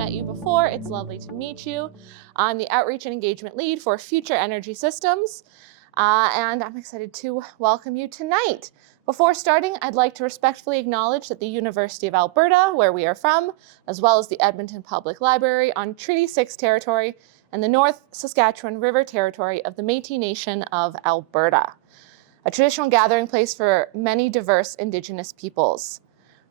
met you before, it's lovely to meet you. I'm the Outreach and Engagement Lead for Future Energy Systems, and I'm excited to welcome you tonight. Before starting, I'd like to respectfully acknowledge that the University of Alberta, where we are from, as well as the Edmonton Public Library on Treaty 6 territory and the North Saskatchewan River territory of the Métis Nation of Alberta, a traditional gathering place for many diverse Indigenous peoples.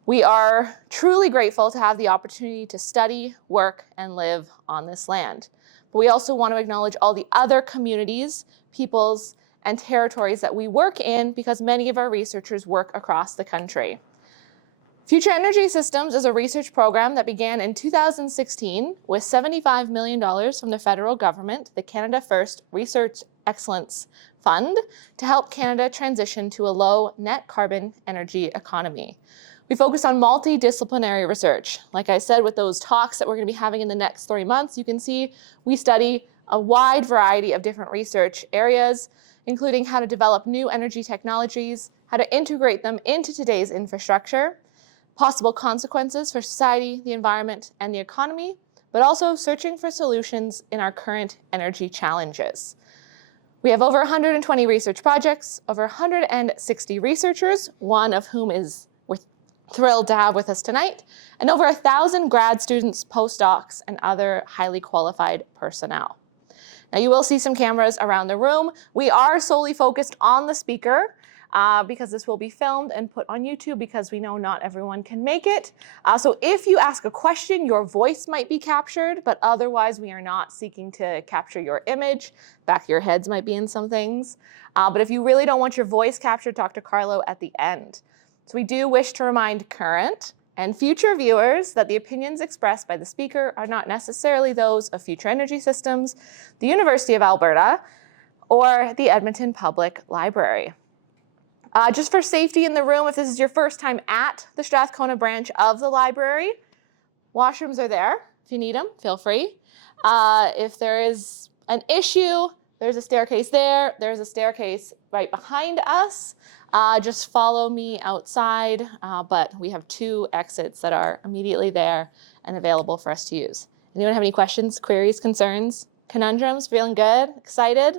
We are truly grateful to have the opportunity to study, work, and live on this land. But we also want to acknowledge all the other communities, peoples, and territories that we work in because many of our researchers work across the country. Future Energy Systems is a research program that began in 2016 with $75 million from the federal government, the Canada First Research Excellence Fund, to help Canada transition to a low net carbon energy economy. We focus on multidisciplinary research. Like I said, with those talks that we're going to be having in the next 3 months, you can see we study a wide variety of different research areas, including how to develop new energy technologies, how to integrate them into today's infrastructure, possible consequences for society, the environment, and the economy, but also searching for solutions in our current energy challenges. We have over 120 research projects, over 160 researchers, one of whom is thrilled to have with us tonight, and over 1,000 grad students, postdocs, and other highly qualified personnel. Now you will see some cameras around the room. We are solely focused on the speaker because this will be filmed and put on YouTube because we know not everyone can make it. So if you ask a question, your voice might be captured, but otherwise we are not seeking to capture your image. Back of your heads might be in some things. But if you really don't want your voice captured, talk to Carlo at the end. So we do wish to remind current and future viewers that the opinions expressed by the speaker are not necessarily those of Future Energy Systems, the University of Alberta, or the Edmonton Public Library. Just for safety in the room, if this is your first time at the Strathcona branch of the library, washrooms are there. If you need them, feel free. If there is an issue, there's a staircase there. There's a staircase right behind us. Just follow me outside, but we have 2 exits that are immediately there and available for us to use. Anyone have any questions, queries, concerns, conundrums? Feeling good? Excited?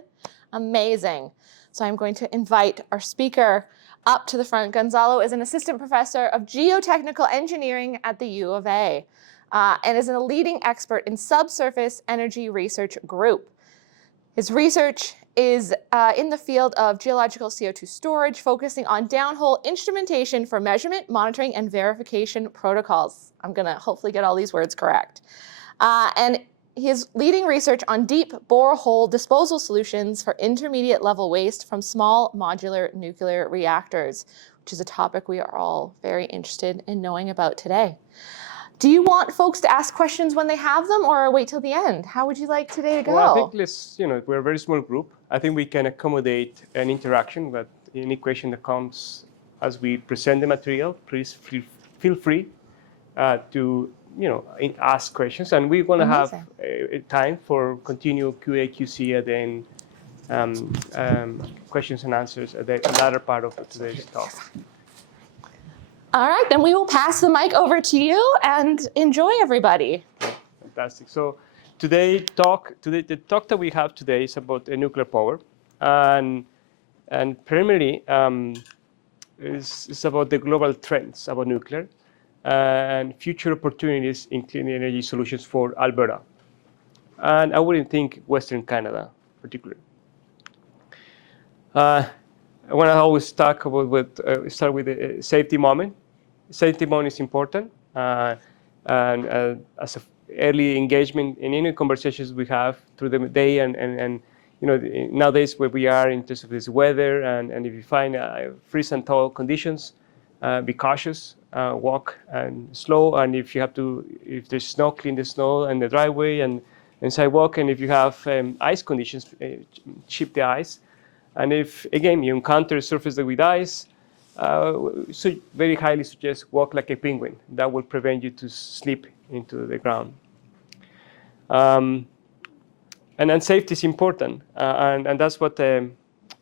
Amazing. So I'm going to invite our speaker up to the front. Gonzalo is an assistant professor of geotechnical engineering at the U of A and is a leading expert in subsurface energy research group. His research is in the field of geological CO2 storage, focusing on downhole instrumentation for measurement, monitoring, and verification protocols. I'm going to hopefully get all these words correct. And he is leading research on deep borehole disposal solutions for intermediate level waste from small modular nuclear reactors, which is a topic we are all very interested in knowing about today. Do you want folks to ask questions when they have them or wait till the end? How would you like today to go? Well, I think we're a very small group. I think we can accommodate an interaction, but any question that comes as we present the material, please feel free to ask questions. And we're going to have time for continued QA, QC, and then questions and answers at the latter part of today's talk. All right, then we will pass the mic over to you and enjoy, everybody. Fantastic. So the talk that we have today is about nuclear power, and primarily is about the global trends about nuclear and future opportunities in clean energy solutions for Alberta. And I wouldn't think Western Canada particularly. I want to always talk about start with the safety moment. Safety moment is important, and as an early engagement in any conversations we have through the day, and nowadays where we are in terms of this weather, and if you find freeze and thaw conditions, be cautious, walk and slow, and if there's snow, clean the snow and the driveway and sidewalk, and if you have ice conditions, chip the ice. And if, again, you encounter a surface with ice, so very highly suggest walk like a penguin. That will prevent you to slip into the ground. And then safety is important, and that's what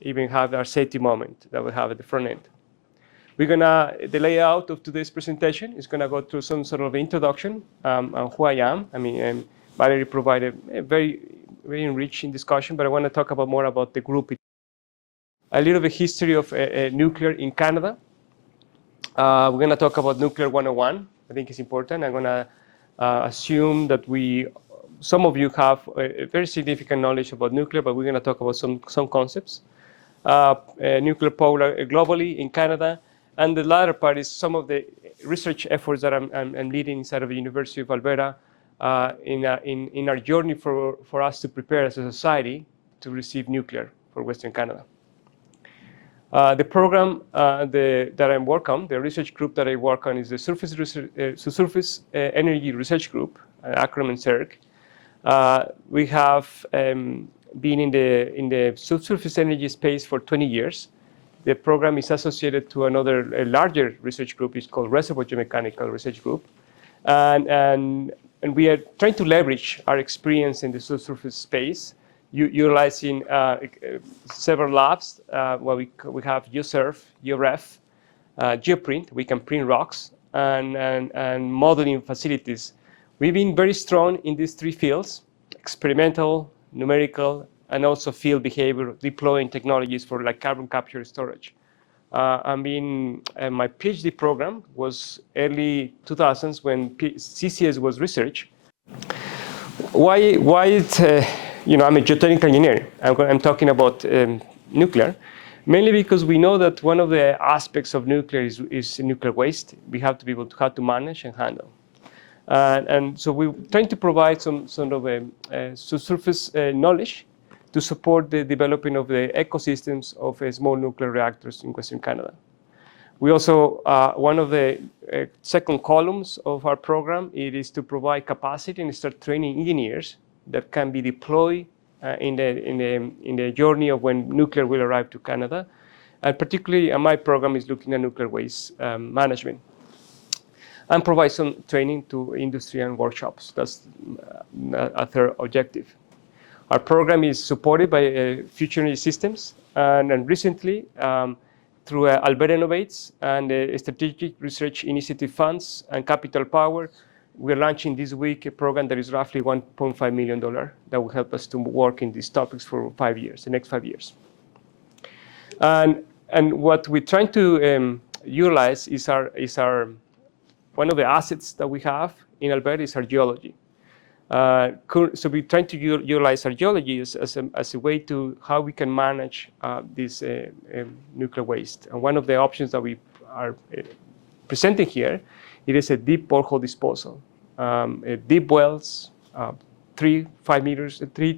even have our safety moment that we have at the front end. The layout of today's presentation is gonna go through some sort of introduction on who I am. Valerie provided a very, very enriching discussion, but I want to talk more about the group. A little bit history of nuclear in Canada. We're going to talk about nuclear 101. I think it's important. I'm going to assume that some of you have a very significant knowledge about nuclear, but we're going to talk about some concepts. Nuclear power globally in Canada, and the latter part is some of the research efforts that I'm leading inside of the University of Alberta in our journey for us to prepare as a society to receive nuclear for Western Canada. The program that I work on, the research group that I work on, is the Subsurface Energy Research Group, acronym SERG. We have been in the subsurface energy space for 20 years. The program is associated to a larger research group. It's called Reservoir Geomechanical Research Group, and we are trying to leverage our experience in the subsurface space, utilizing several labs where we have GeoSurf, GeoRef, GeoPrint. We can print rocks and modeling facilities. We've been very strong in these three fields: experimental, numerical, and also field behavior, deploying technologies for like carbon capture storage. My PhD program was early 2000s when CCS was research. Why I'm a geotechnical engineer. I'm talking about nuclear, mainly because we know that one of the aspects of nuclear is nuclear waste. We have to be able to how to manage and handle. And so we're trying to provide some sort of subsurface knowledge to support the developing of the ecosystems of small nuclear reactors in Western Canada. We also, one of the second columns of our program, it is to provide capacity and start training engineers that can be deployed in the journey of when nuclear will arrive to Canada. And particularly, my program is looking at nuclear waste management, and provide some training to industry and workshops. That's a third objective. Our program is supported by Future Energy Systems, and recently, through Alberta Innovates and the Strategic Research Initiative Funds and Capital Power, we're launching this week a program that is roughly $1.5 million that will help us to work in these topics for 5 years, the next 5 years. And what we're trying to utilize is our one of the assets that we have in Alberta is our geology. So we're trying to utilize our geology as a way to how we can manage this nuclear waste. And one of the options that we are presenting here, it is a deep borehole disposal. Deep wells, 3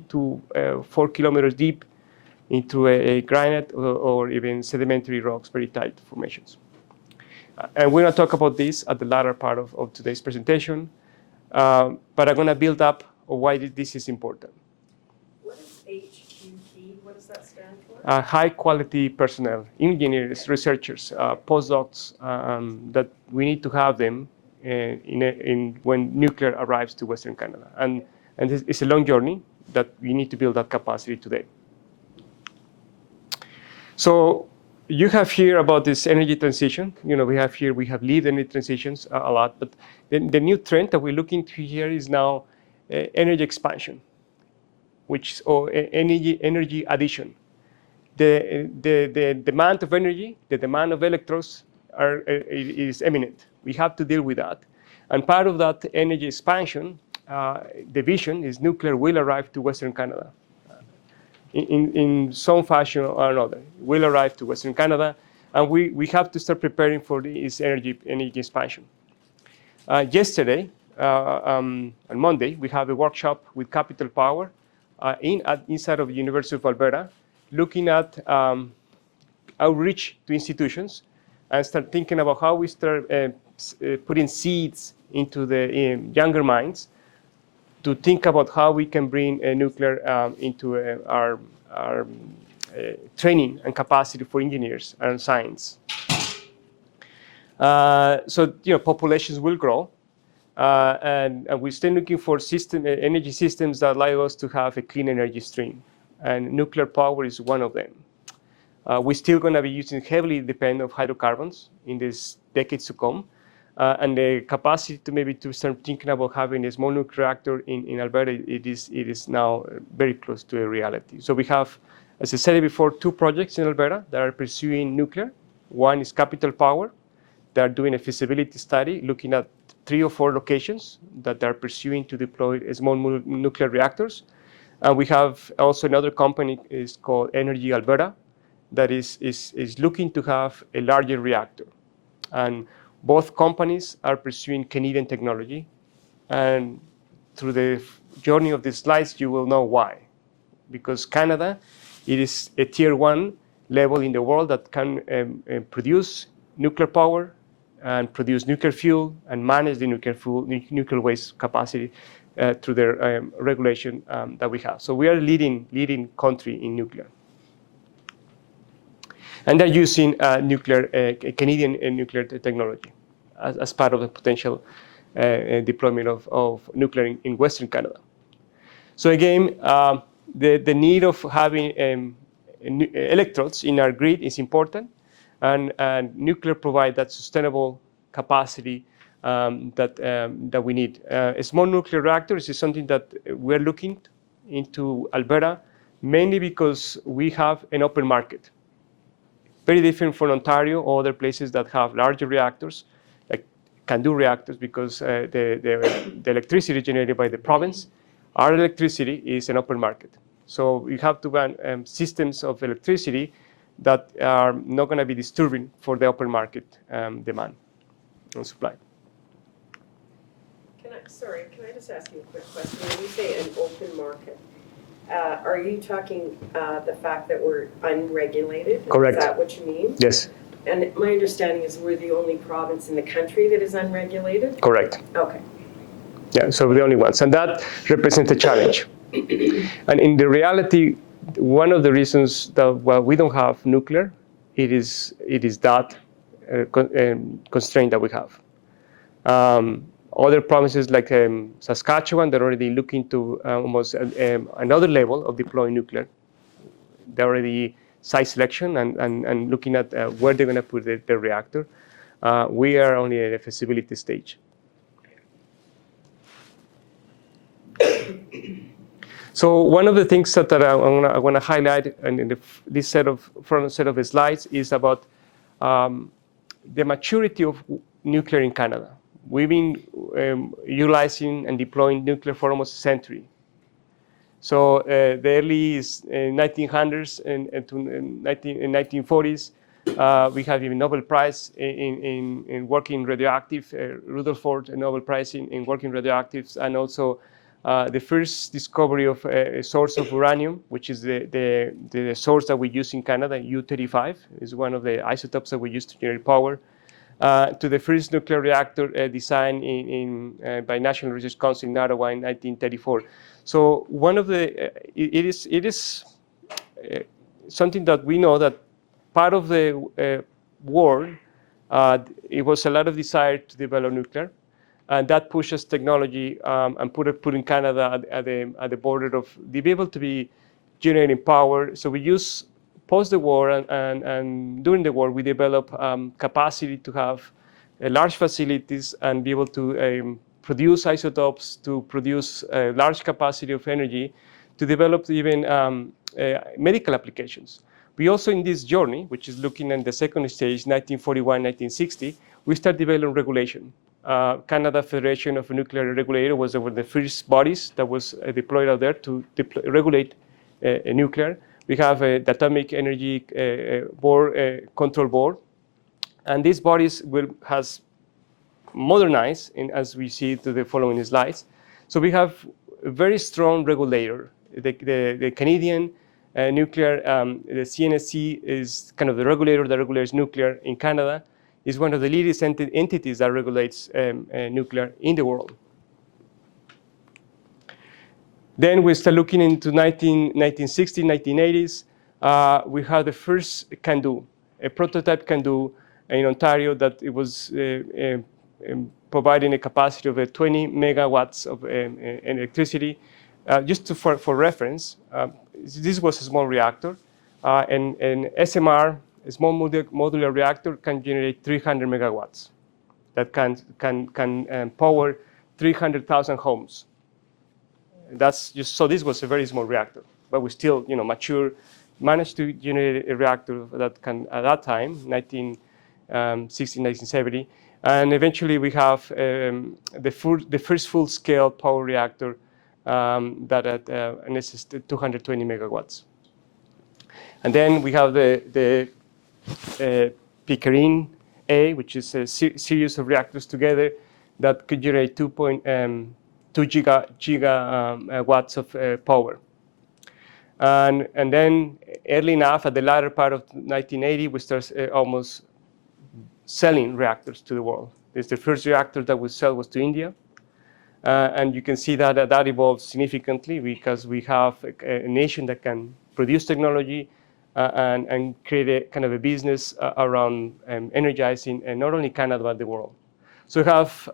to 4 kilometers deep into a granite or even sedimentary rocks, very tight formations. And we're going to talk about this at the latter part of today's presentation. But I'm going to build up on why this is important. What is HQP? What does that stand for? High quality personnel, engineers, researchers, postdocs, that we need to have them when nuclear arrives to Western Canada. And it's a long journey that we need to build that capacity today. So you have here about this energy transition. We have lived energy transitions a lot, but the new trend that we're looking to here is now energy expansion, or energy addition. The demand of energy, the demand of electrons is imminent. We have to deal with that. And part of that energy expansion, the vision is nuclear will arrive to Western Canada. In some fashion or another, will arrive to Western Canada, and we have to start preparing for this energy expansion. Yesterday, on Monday, we have a workshop with Capital Power inside of the University of Alberta, looking at outreach to institutions and start thinking about how we start putting seeds into the younger minds to think about how we can bring nuclear into our training and capacity for engineers and science. So populations will grow, and we're still looking for energy systems that allow us to have a clean energy stream, and nuclear power is one of them. We're still going to be using heavily depend of hydrocarbons in these decades to come. And the capacity to maybe to start thinking about having a small nuclear reactor in Alberta, it is now very close to a reality. So we have, as I said before, 2 projects in Alberta that are pursuing nuclear. One is Capital Power. They are doing a feasibility study looking at 3 or 4 locations that they are pursuing to deploy small nuclear reactors. And we have also another company is called Energy Alberta that is looking to have a larger reactor. And both companies are pursuing Canadian technology. And through the journey of the slides, you will know why. Because Canada, it is a tier 1 level in the world that can produce nuclear power and produce nuclear fuel and manage the nuclear waste capacity through their regulation that we have. So we are a leading country in nuclear. And they're using Canadian nuclear technology as part of the potential deployment of nuclear in Western Canada. So again, the need of having electrodes in our grid is important, and nuclear provides that sustainable capacity that we need. A small nuclear reactors is something that we're looking into Alberta, mainly because we have an open market. Very different from Ontario or other places that have larger reactors, like can-do reactors, because the electricity generated by the province, our electricity is an open market. So you have to run systems of electricity that are not going to be disturbing for the open market demand and supply. Can I just ask you a quick question? When you say an open market, are you talking the fact that we're unregulated? Correct. Is that what you mean? Yes. And my understanding is we're the only province in the country that is unregulated? Correct. Okay. Yeah, so we're the only ones. And that represents a challenge. And in the reality, one of the reasons that we don't have nuclear, it is that constraint that we have. Other provinces like Saskatchewan, they're already looking to almost another level of deploying nuclear. They're already site selection and looking at where they're going to put the reactor. We are only at a feasibility stage. So one of the things that I want to highlight in this front set of slides is about the maturity of nuclear in Canada. We've been utilizing and deploying nuclear for almost a century. So the early 1900s and 1940s, we have even Nobel Prize in working radioactive, Rutherford Nobel Prize in working radioactives, and also the first discovery of a source of uranium, which is the source that we use in Canada, U-35, is one of the isotopes that we use to generate power, to the first nuclear reactor designed by National Research Council in Ottawa in 1934. So one of the, it is something that we know that part of the war, it was a lot of desire to develop nuclear. And that pushes technology and put in Canada at the border of to be able to be generating power. So we use post the war and during the war we develop capacity to have large facilities and be able to produce isotopes, to produce a large capacity of energy, to develop even medical applications. We also in this journey, which is looking at the second stage, 1941, 1960, we start developing regulation. Canada Federation of Nuclear Regulator was one of the first bodies that was deployed out there to regulate nuclear. We have the Atomic Energy Board, Control Board, and these bodies has modernized, as we see to the following slides. So we have a very strong regulator. The Canadian nuclear, the CNSC is kind of the regulator that regulates nuclear in Canada. Is one of the leading entities that regulates nuclear in the world. Then we start looking into 1960s, 1980s. We had the first CANDU, a prototype CANDU in Ontario that it was providing a capacity of 20 megawatts of electricity. Just for reference, this was a small reactor. and SMR, a small modular reactor, can generate 300 megawatts. That can power 300,000 homes. That's just, so this was a very small reactor, but we still, mature, managed to generate a reactor that can, at that time, 1960, 1970, and eventually we have the first full-scale power reactor that at 220 megawatts. And then we have the Pickering A, which is a series of reactors together that could generate 2.2 gigawatts of power. And then early enough, at the latter part of 1980, we start almost selling reactors to the world. The first reactor that we sell was to India. And you can see that that evolved significantly because we have a nation that can produce technology and create a kind of a business around energizing not only Canada, but the world. So we have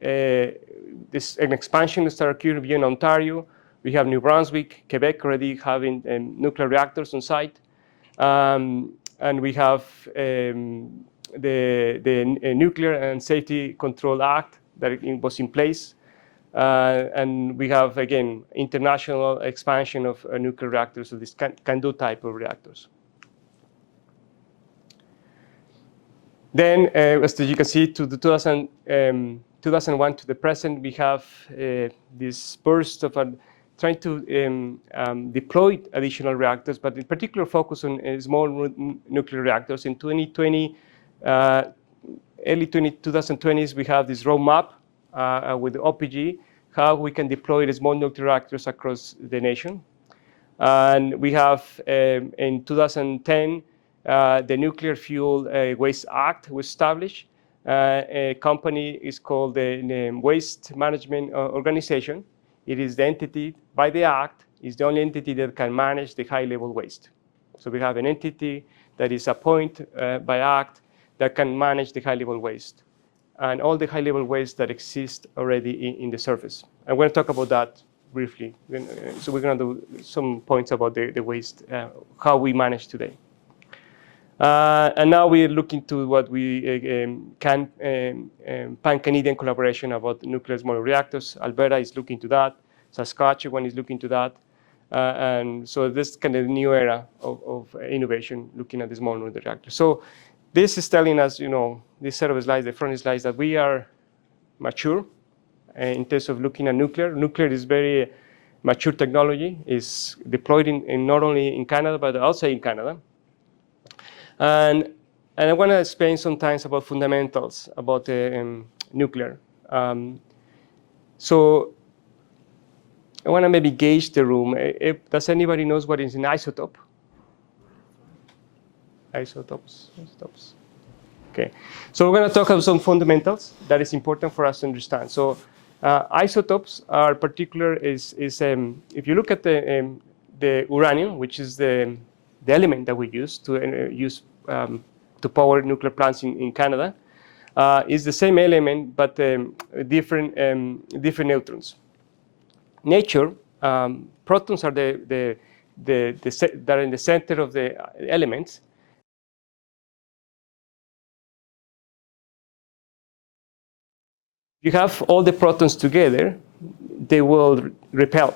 an expansion that started occurring beyond Ontario. We have New Brunswick, Quebec already having nuclear reactors on site. And we have the Nuclear and Safety Control Act that was in place. And we have, again, international expansion of nuclear reactors, so this can-do type of reactors. Then, as you can see, to the 2001 to the present, we have this burst of trying to deploy additional reactors, but in particular focus on small nuclear reactors. In 2020, early 2020s, we have this roadmap with the OPG, how we can deploy the small nuclear reactors across the nation. And we have, in 2010, the Nuclear Fuel Waste Act was established. A company is called the Waste Management Organization. It is the entity, by the act, is the only entity that can manage the high-level waste. So we have an entity that is appointed by act that can manage the high-level waste and all the high-level waste that exists already in the surface. I'm going to talk about that briefly. So we're going to do some points about the waste, how we manage today. And now we're looking to what we pan-Canadian collaboration about nuclear small reactors. Alberta is looking to that. Saskatchewan is looking to that. And so this kind of new era of innovation looking at the small nuclear reactor. So this is telling us, this set of slides, the front slides, that we are mature in terms of looking at nuclear. Nuclear is very mature technology. It's deployed in not only in Canada, but outside in Canada. And I want to spend some time about fundamentals about nuclear. So I want to maybe gauge the room. Does anybody knows what is an isotope? Isotopes. Okay. So we're going to talk about some fundamentals that is important for us to understand. So isotopes are particular is if you look at the uranium, which is the element that we use to power nuclear plants in Canada, is the same element but different neutrons. Nature, protons are that are in the center of the elements. If you have all the protons together, they will repel.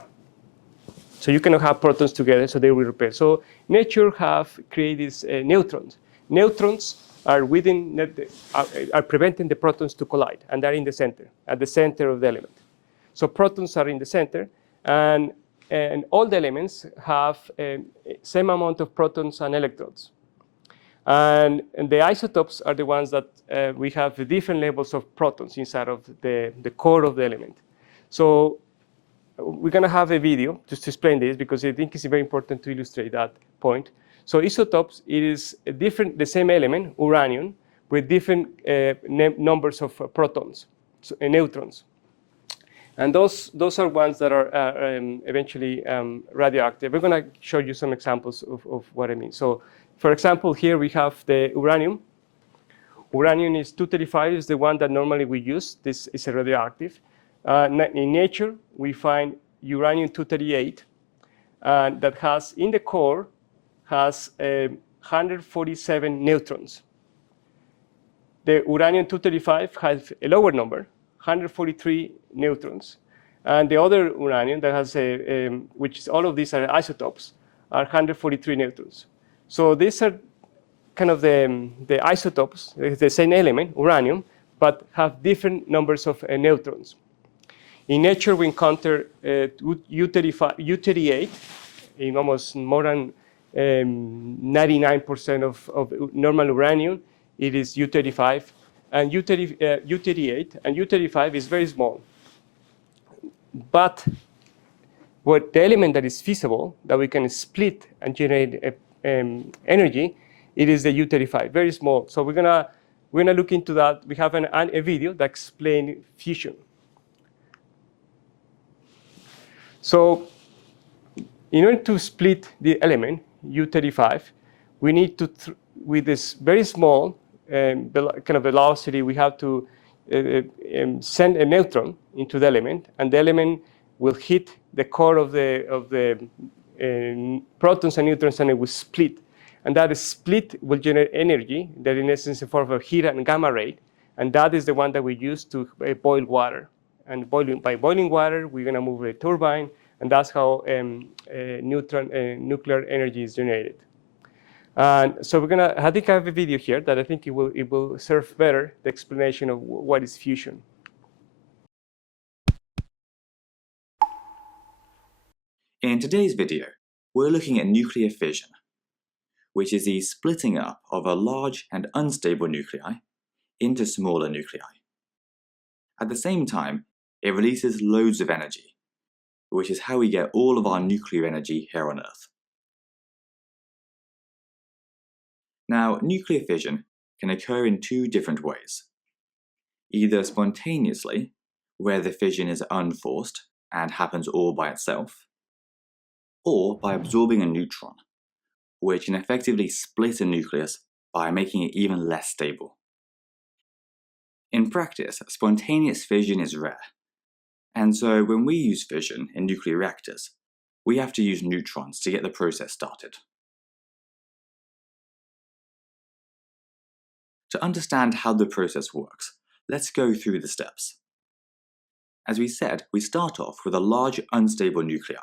So you cannot have protons together, so they will repel. So nature have created these neutrons. Neutrons are are preventing the protons to collide, and they're in the center, at the center of the element. So protons are in the center, and all the elements have same amount of protons and electrons. And the isotopes are the ones that we have different levels of protons inside of the core of the element. So we're going to have a video just to explain this because I think it's very important to illustrate that point. So isotopes, it is the same element, uranium, with different numbers of protons, neutrons. And those are ones that are eventually radioactive. We're going to show you some examples of what I mean. So, for example, here we have the uranium. Uranium is 235, is the one that normally we use. This is a radioactive. In nature, we find uranium 238 that has in the core has 147 neutrons. The uranium-235 has a lower number, 143 neutrons. And the other uranium that has which is all of these are isotopes, are 143 neutrons. So these are kind of the isotopes, the same element, uranium, but have different numbers of neutrons. In nature, we encounter U-38 in almost more than 99% of normal uranium. It is U-35, and U-38, and U-35 is very small. But what the element that is feasible, that we can split and generate energy, it is the U-35, very small. So we're gonna look into that. We have a video that explains fusion. So in order to split the element, U-35, we need to, with this very small kind of velocity, we have to send a neutron into the element, and the element will hit the core of the protons and neutrons, and it will split. And that split will generate energy that in essence is in form of a heat and gamma ray, and that is the one that we use to boil water. And by boiling water, we're going to move a turbine, and that's how nuclear energy is generated. And so I think I have a video here that I think it will serve better the explanation of what is fusion. In today's video, we're looking at nuclear fission, which is the splitting up of a large and unstable nuclei into smaller nuclei. At the same time, it releases loads of energy, which is how we get all of our nuclear energy here on Earth. Now, nuclear fission can occur in two different ways. Either spontaneously, where the fission is unforced and happens all by itself, or by absorbing a neutron, which can effectively split a nucleus by making it even less stable. In practice, spontaneous fission is rare, and so when we use fission in nuclear reactors, we have to use neutrons to get the process started. To understand how the process works, let's go through the steps. As we said, we start off with a large unstable nuclei,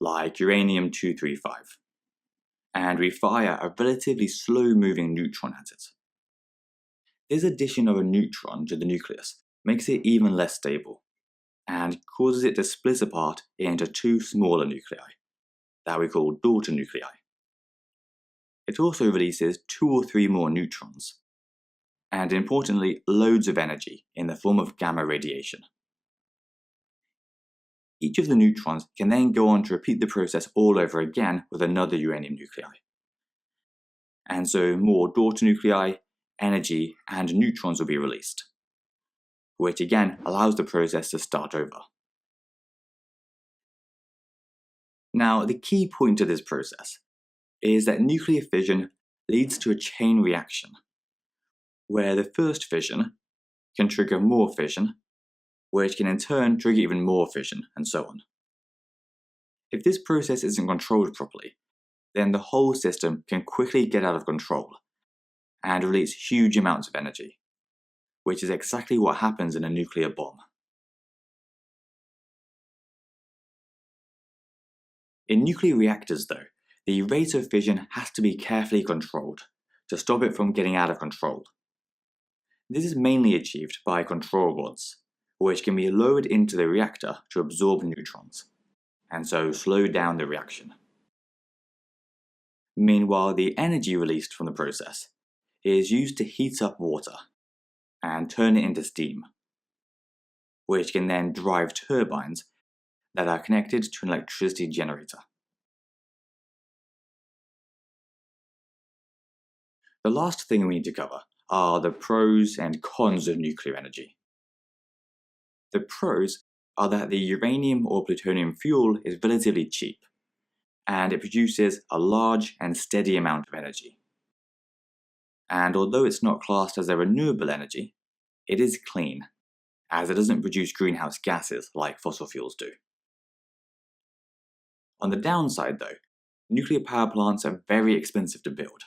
like uranium-235, and we fire a relatively slow-moving neutron at it. This addition of a neutron to the nucleus makes it even less stable, and causes it to split apart into two smaller nuclei, that we call daughter nuclei. It also releases 2 or 3 more neutrons, and importantly, loads of energy in the form of gamma radiation. Each of the neutrons can then go on to repeat the process all over again with another uranium nuclei. And so more daughter nuclei, energy, and neutrons will be released, which again allows the process to start over. Now, the key point to this process is that nuclear fission leads to a chain reaction, where the first fission can trigger more fission, which can in turn trigger even more fission, and so on. If this process isn't controlled properly, then the whole system can quickly get out of control and release huge amounts of energy, which is exactly what happens in a nuclear bomb. In nuclear reactors, though, the rate of fission has to be carefully controlled to stop it from getting out of control. This is mainly achieved by control rods, which can be lowered into the reactor to absorb neutrons, and so slow down the reaction. Meanwhile, the energy released from the process is used to heat up water and turn it into steam, which can then drive turbines that are connected to an electricity generator. The last thing we need to cover are the pros and cons of nuclear energy. The pros are that the uranium or plutonium fuel is relatively cheap, and it produces a large and steady amount of energy. And although it's not classed as a renewable energy, it is clean, as it doesn't produce greenhouse gases like fossil fuels do. On the downside though, nuclear power plants are very expensive to build,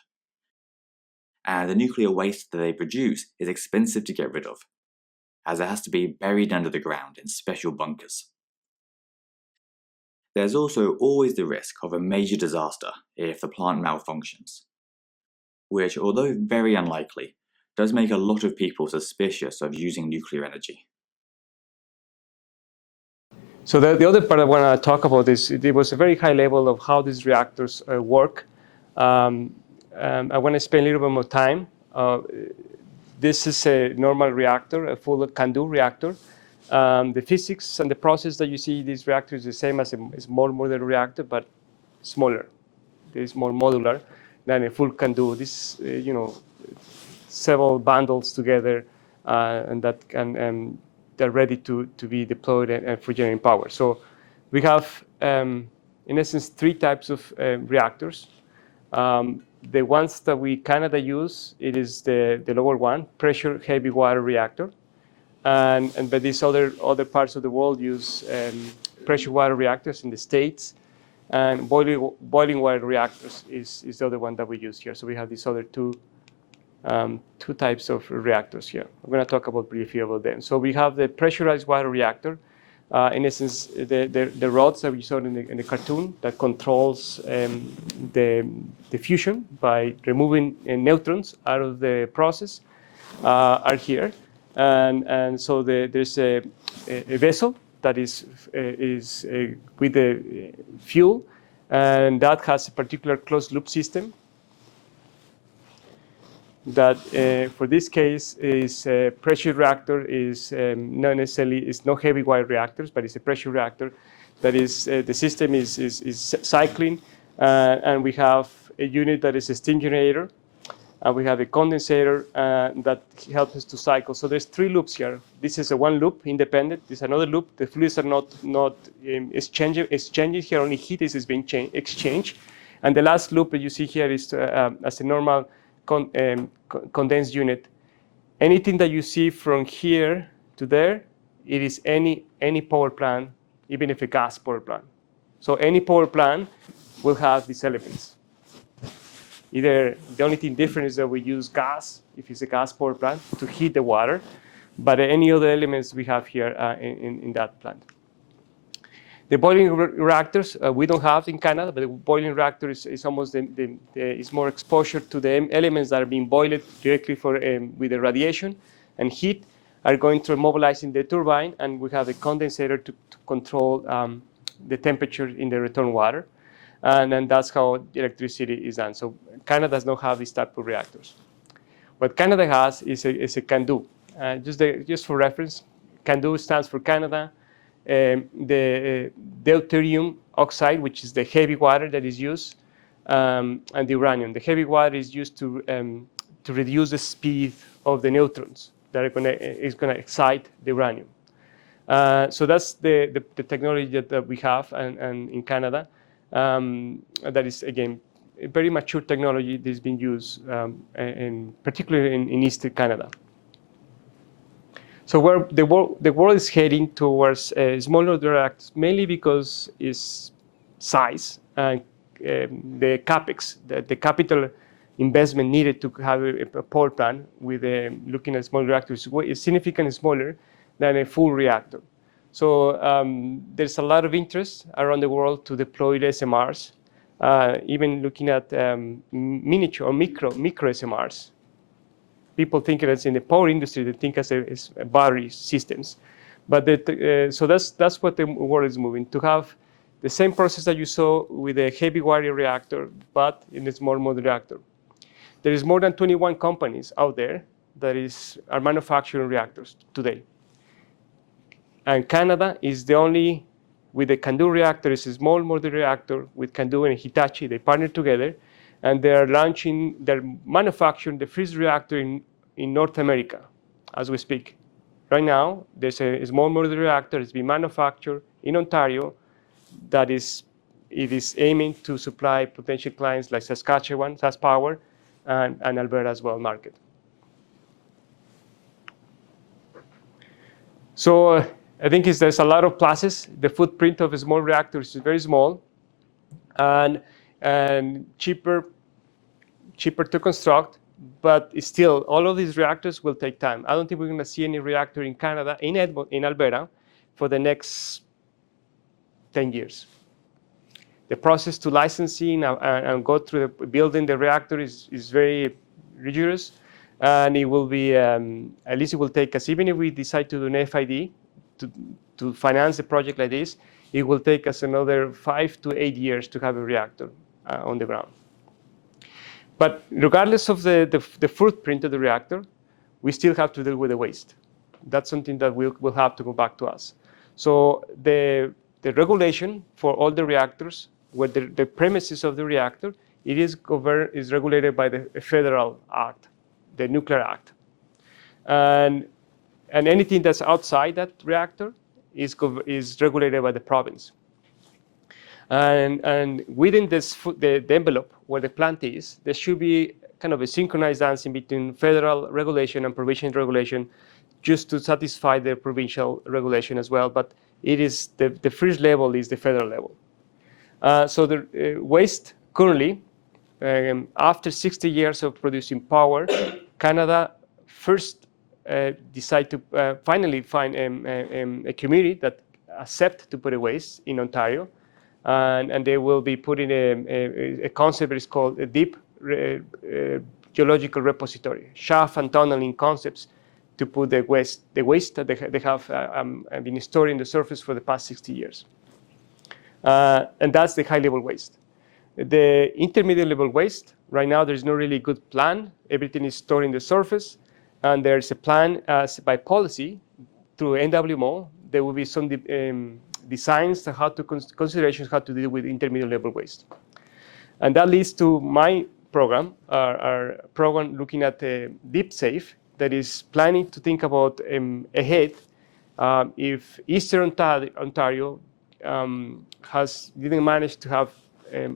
and the nuclear waste that they produce is expensive to get rid of, as it has to be buried under the ground in special bunkers. There's also always the risk of a major disaster if the plant malfunctions, which, although very unlikely, does make a lot of people suspicious of using nuclear energy. So the other part I want to talk about is there was a very high level of how these reactors work. I want to spend a little bit more time. This is a normal reactor, a full CANDU reactor. The physics and the process that you see in these reactors is the same as a small modular reactor, but smaller. It is more modular than a full CANDU. This, several bundles together, and that can they're ready to be deployed and for generating power. So we have, in essence, three types of reactors. The ones that Canada use, it is the lower one, pressure heavy water reactor. But these other parts of the world use pressure water reactors in the States, and boiling water reactors is the other one that we use here. So we have these other two types of reactors here. I'm going to talk briefly about them. So we have the pressurized water reactor. In essence, the rods that we saw in the cartoon that controls the fusion by removing neutrons out of the process are here. And so there's a vessel that is with the fuel, and that has a particular closed loop system that for this case is a pressure reactor, is not necessarily, it's not heavy wire reactors, but it's a pressure reactor that is, the system is cycling, and we have a unit that is a steam generator, and we have a condensator that helps us to cycle. So there's three loops here. This is a one loop, independent. This is another loop. The fluids are not exchanging here, only heat is being exchanged. And the last loop that you see here is as a normal condensed unit. Anything that you see from here to there, it is any power plant, even if a gas power plant. So any power plant will have these elements. Either the only thing different is that we use gas, if it's a gas power plant, to heat the water, but any other elements we have here in that plant. The boiling reactors we don't have in Canada, but the boiling reactor is almost is more exposure to the elements that are being boiled directly with the radiation and heat are going to mobilize in the turbine, and we have a condensator to control the temperature in the return water, and then that's how the electricity is done. So Canada does not have this type of reactors. What Canada has is a CANDU. Just for reference, CANDU stands for Canada. The deuterium oxide, which is the heavy water that is used, and the uranium. The heavy water is used to reduce the speed of the neutrons that is going to excite the uranium. So that's the technology that we have and in Canada. That is, again, a very mature technology that is being used, particularly in Eastern Canada. So where the world is heading towards smaller reactors, mainly because its size and the capex, the capital investment needed to have a power plant with looking at small reactors is significantly smaller than a full reactor. So there's a lot of interest around the world to deploy the SMRs, even looking at miniature or micro SMRs. People think of it in the power industry, they think as battery systems. But so that's what the world is moving, to have the same process that you saw with a heavy wire reactor, but in a small modular reactor. There is more than 21 companies out there that are manufacturing reactors today. And Canada is the only, with the CANDU reactor, it's a small modular reactor with CANDU and Hitachi, they partnered together, and they're manufacturing the first reactor in North America as we speak. Right now, there's a small modular reactor that's being manufactured in Ontario that is aiming to supply potential clients like Saskatchewan, SaskPower, and Alberta as well market. So I think there's a lot of pluses. The footprint of a small reactor is very small, and and cheaper to construct, but still, all of these reactors will take time. I don't think we're going to see any reactor in Canada, in Alberta, for the next 10 years. The process to licensing and go through building the reactor is very rigorous, and it will be, at least it will take us, even if we decide to do an FID, to finance a project like this, it will take us another 5 to 8 years to have a reactor on the ground. But regardless of the footprint of the reactor, we still have to deal with the waste. That's something that will have to go back to us. So the regulation for all the reactors, where the premises of the reactor, it is regulated by the Federal Act, the Nuclear Act. And anything that's outside that reactor is regulated by the province. And within the envelope where the plant is, there should be kind of a synchronized dancing between federal regulation and provincial regulation, just to satisfy the provincial regulation as well. But it is the first level is the federal level. So the waste currently, after 60 years of producing power, Canada first decide to finally find a community that accept to put a waste in Ontario, and they will be putting a concept that is called a deep geological repository, shaft and tunneling concepts to put the waste that they have been stored in the surface for the past 60 years. And that's the high level waste. The intermediate level waste, right now there's no really good plan. Everything is stored in the surface, and there's a plan by policy through NWMO. There will be some designs on how to considerations how to deal with intermediate level waste. And that leads to my program, our program looking at DeepSAFE, that is planning to think about ahead if Eastern Ontario didn't manage to have a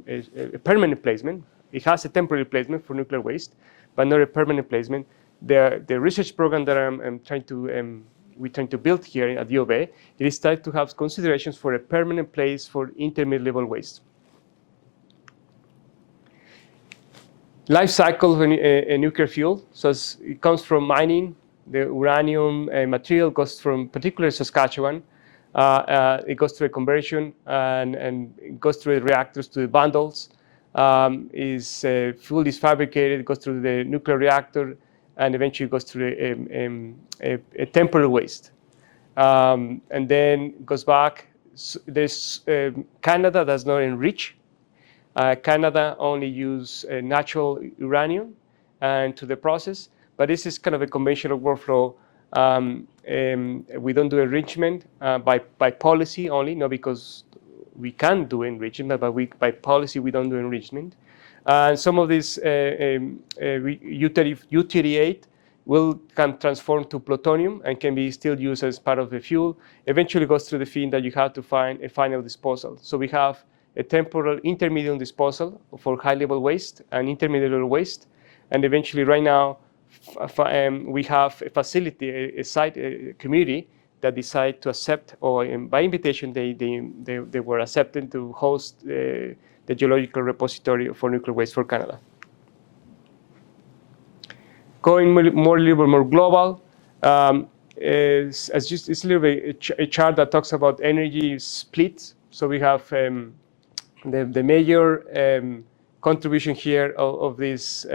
permanent placement. It has a temporary placement for nuclear waste, but not a permanent placement. The research program that we're trying to build here at U of A, it is trying to have considerations for a permanent place for intermediate level waste. Life cycle of a nuclear fuel. So it comes from mining. The uranium material goes from particularly Saskatchewan. It goes through a conversion and it goes through the reactors to the bundles. Fuel is fabricated, it goes through the nuclear reactor, and eventually goes through a temporary waste. And then goes back. There's Canada does not enrich. Canada only use natural uranium to the process, but this is kind of a conventional workflow. We don't do enrichment by policy only, not because we can't do enrichment, but by policy we don't do enrichment. And some of this U-38 can transform to plutonium and can be still used as part of the fuel. Eventually goes through the thing that you have to find a final disposal. So we have a temporal intermediate disposal for high-level waste and intermediate level waste. And eventually right now, we have a facility, a site, a community that decide to accept, or by invitation, they were accepted to host the geological repository for nuclear waste for Canada. Going a little bit more global, it's a little bit a chart that talks about energy splits. So we have the major contribution here of this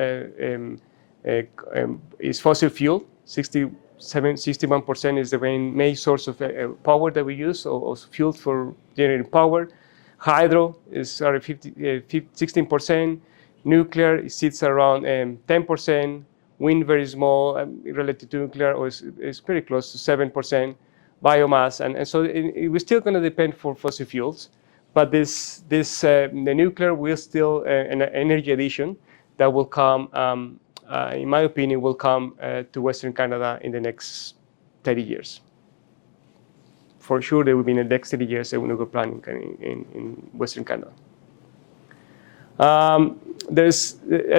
is fossil fuel. 61% is the main source of power that we use, or fuel for generating power. Hydro is 16%. Nuclear sits around 10%. Wind very small relative to nuclear, or is pretty close to 7%. Biomass, and so we're still going to depend for fossil fuels, but the nuclear will still an energy addition that will come. In my opinion, will come to Western Canada in the next 30 years. For sure, there will be in the next 30 years a nuclear plant in Western Canada. I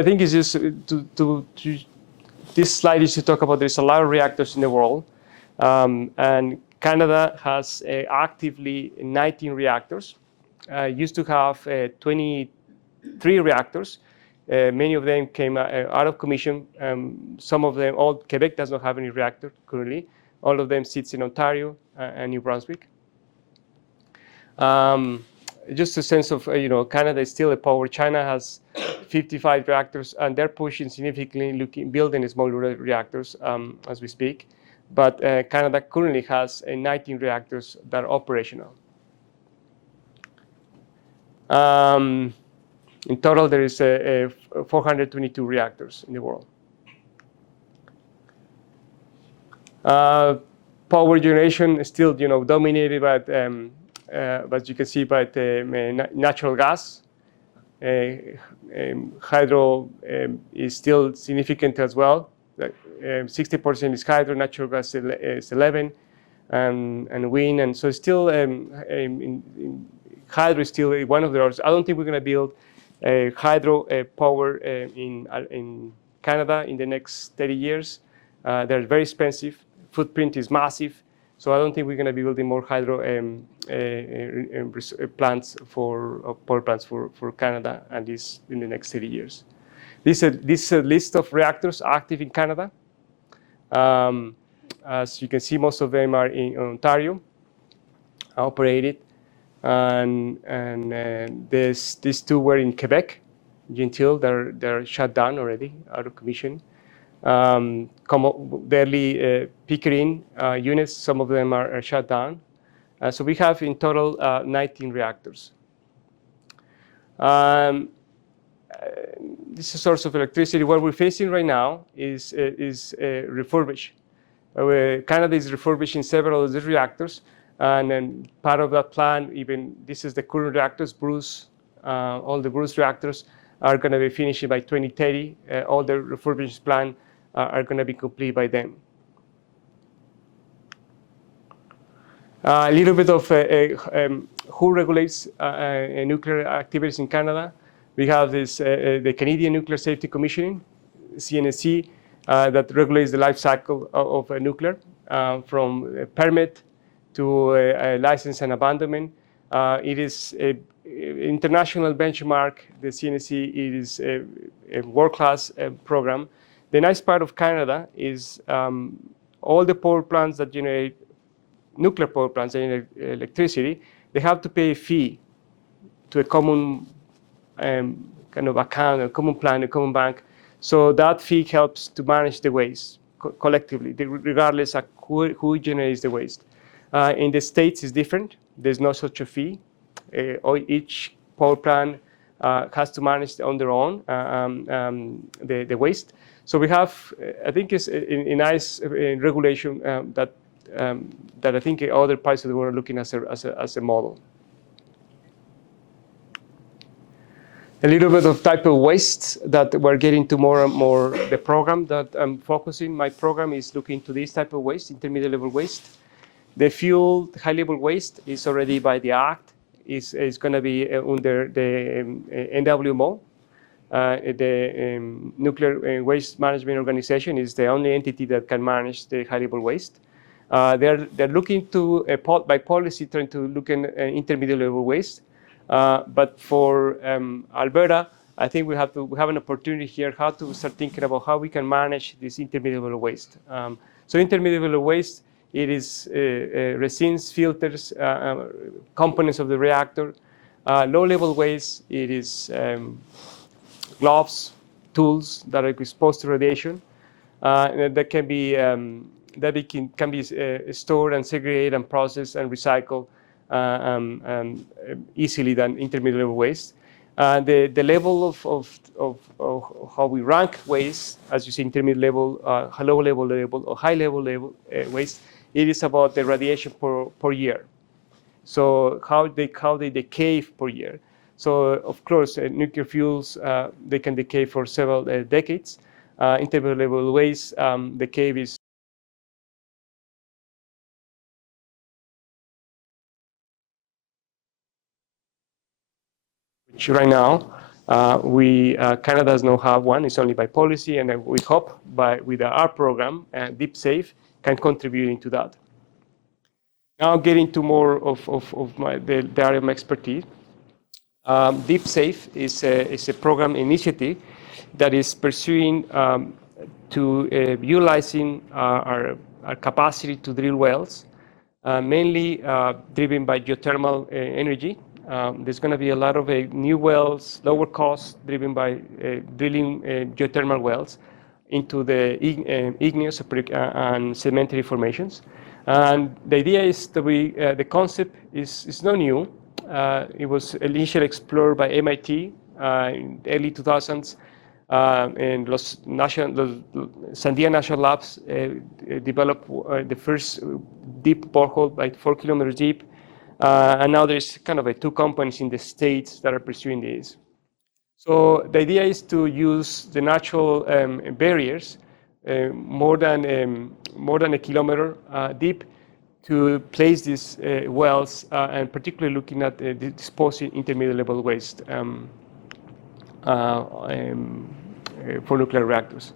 think it's just this slide is to talk about there's a lot of reactors in the world, and Canada has actively 19 reactors. Used to have 20 3 reactors. Many of them came out of commission. Some of them, Quebec does not have any reactor currently. All of them sits in Ontario and New Brunswick. Just a sense of, Canada is still a power. China has 55 reactors, and they're pushing significantly, building smaller reactors as we speak. But Canada currently has 19 reactors that are operational. In total, there is 422 reactors in the world. Power generation is still, dominated by, as you can see, by the natural gas. Hydro is still significant as well. 60% is hydro, natural gas is 11, and wind, and so still hydro is still one of those. I don't think we're going to build hydro power in Canada in the next 30 years. They're very expensive. Footprint is massive. So I don't think we're going to be building more hydro plants power plants for Canada, at least in the next 30 years. This is a list of reactors active in Canada. As you can see, most of them are in Ontario, operated. And these 2 were in Quebec, Gentil. They're shut down already, out of commission. Barely Pickering units, some of them are shut down. So we have in total 19 reactors. This is a source of electricity. What we're facing right now is refurbish. Canada is refurbishing several of these reactors. And then part of that plan, even this is the current reactors, Bruce, all the Bruce reactors are going to be finishing by 2030. All the refurbished plan are going to be complete by then. A little bit of who regulates nuclear activities in Canada. We have this the Canadian Nuclear Safety Commission, CNSC, that regulates the life cycle of nuclear, from permit to license and abandonment. It is an international benchmark. The CNSC is a world-class program. The nice part of Canada is all the power plants that generate nuclear power plants that generate electricity, they have to pay a fee to a common kind of account, a common plan, a common bank. So that fee helps to manage the waste collectively, regardless of who generates the waste. In the States, it's different. There's no such a fee. Each power plant has to manage on their own the waste. So we have, I think, it's a nice regulation that I think other parts of the world are looking as a model. A little bit of type of waste that we're getting to more and more. The program that I'm focusing, my program is looking to this type of waste, intermediate level waste. The fuel high level waste is already by the Act, is going to be under the NWMO. The Nuclear Waste Management Organization is the only entity that can manage the high level waste. They're looking to, by policy, trying to look at intermediate level waste. But for Alberta, I think we have an opportunity here how to start thinking about how we can manage this intermediate level waste. So intermediate level waste, it is resins, filters, components of the reactor. Low level waste, it is gloves, tools that are exposed to radiation. That can be stored and segregated and processed and recycled easily than intermediate level waste. The level of how we rank waste, as you see, intermediate level, low level, or high level waste, it is about the radiation per year. So how they decay per year. So of course, nuclear fuels, they can decay for several decades. Intermediate level waste, the decay is which right now, Canada does not have one. It's only by policy, and we hope with our program, DeepSAFE, can contribute into that. Now getting to more of the area of my expertise. DeepSAFE is a program initiative that is pursuing to utilizing our capacity to drill wells, mainly driven by geothermal energy. There's going to be a lot of new wells, lower cost, driven by drilling geothermal wells into the igneous and sedimentary formations. And the idea is that the concept is not new. It was initially explored by MIT in the early 2000s. And Sandia National Labs developed the first deep borehole, like 4 kilometers deep. And now there's kind of 2 companies in the States that are pursuing this. So the idea is to use the natural barriers, more than a kilometer deep, to place these wells, and particularly looking at disposing intermediate level waste for nuclear reactors.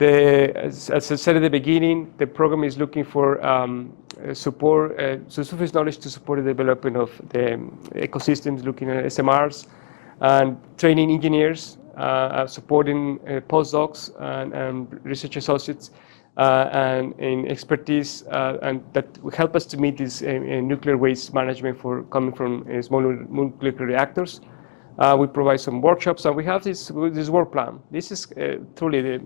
As I said at the beginning, the program is looking for support, subsurface knowledge to support the development of the ecosystems, looking at SMRs, and training engineers, supporting postdocs and research associates, and in expertise, and that will help us to meet this nuclear waste management coming from small nuclear reactors. We provide some workshops, and we have this work plan. This is truly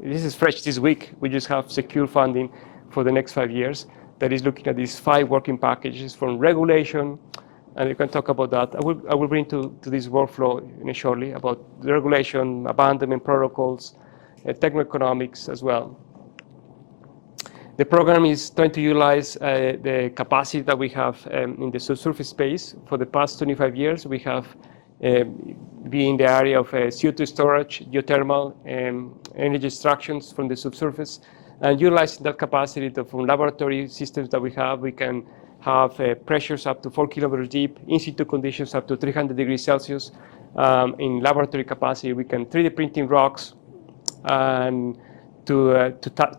this is fresh this week. We just have secure funding for the next 5 years that is looking at these 5 working packages from regulation, and you can talk about that. I will bring to this workflow shortly about the regulation, abandonment protocols, techno-economics as well. The program is trying to utilize the capacity that we have in the subsurface space. For the past 25 years, we have been in the area of CO2 storage, geothermal, energy extractions from the subsurface, and utilizing that capacity from laboratory systems that we have. We can have pressures up to 4 kilometers deep, in situ conditions up to 300 degrees Celsius. In laboratory capacity, we can 3D printing rocks and to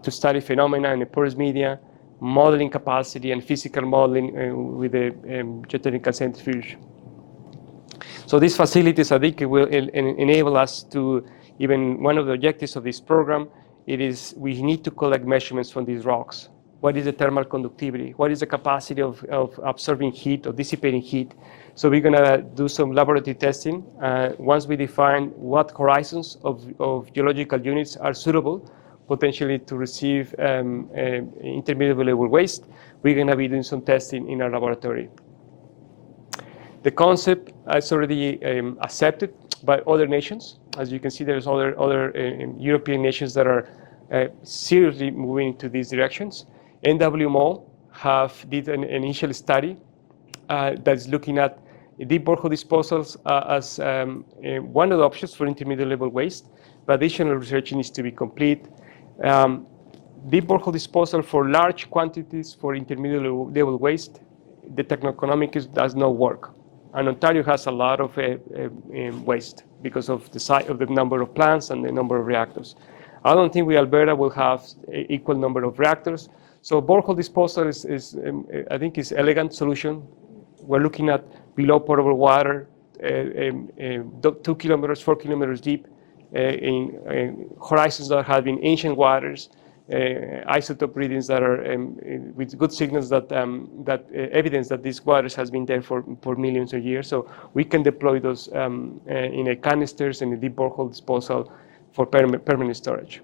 study phenomena in the porous media, modeling capacity and physical modeling with the geotechnical centrifuge. So these facilities, I think, will enable us to, even one of the objectives of this program, we need to collect measurements from these rocks. What is the thermal conductivity? What is the capacity of absorbing heat or dissipating heat? So we're going to do some laboratory testing. Once we define what horizons of geological units are suitable, potentially to receive intermediate level waste, we're going to be doing some testing in our laboratory. The concept is already accepted by other nations. As you can see, there's other European nations that are seriously moving into these directions. NWMO did an initial study that's looking at deep borehole disposals as one of the options for intermediate level waste, but additional research needs to be complete. Deep borehole disposal for large quantities for intermediate level waste, the techno-economics does not work. And Ontario has a lot of waste because of the size of the number of plants and the number of reactors. I don't think Alberta will have an equal number of reactors. So borehole disposal is I think, is an elegant solution. We're looking at below potable water, 2 kilometers, 4 kilometers deep, in horizons that have been ancient waters, isotope readings that are with good signals that evidence that these waters has been there for millions of years. So we can deploy those in a canisters and a deep borehole disposal for permanent storage.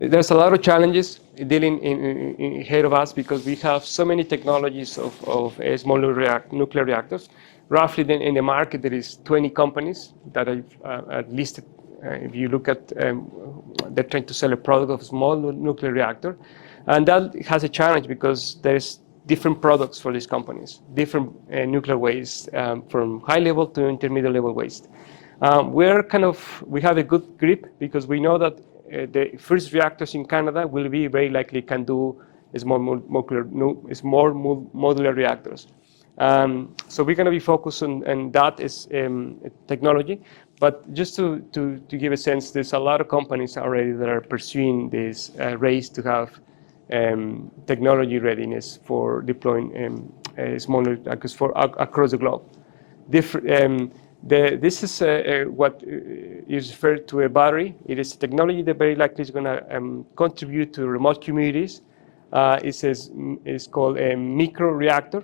There's a lot of challenges dealing ahead of us because we have so many technologies of small nuclear reactors. Roughly in the market, there is 20 companies that are listed. If you look at, they're trying to sell a product of a small nuclear reactor. And that has a challenge because there's different products for these companies, different nuclear waste, from high level to intermediate level waste. We have a good grip because we know that the first reactors in Canada will be very likely can do small modular reactors. So we're going to be focused on that as technology. But just to give a sense, there's a lot of companies already that are pursuing this race to have technology readiness for deploying small reactors across the globe. This is what is referred to a battery. It is a technology that very likely is going to contribute to remote communities. It's called a micro reactor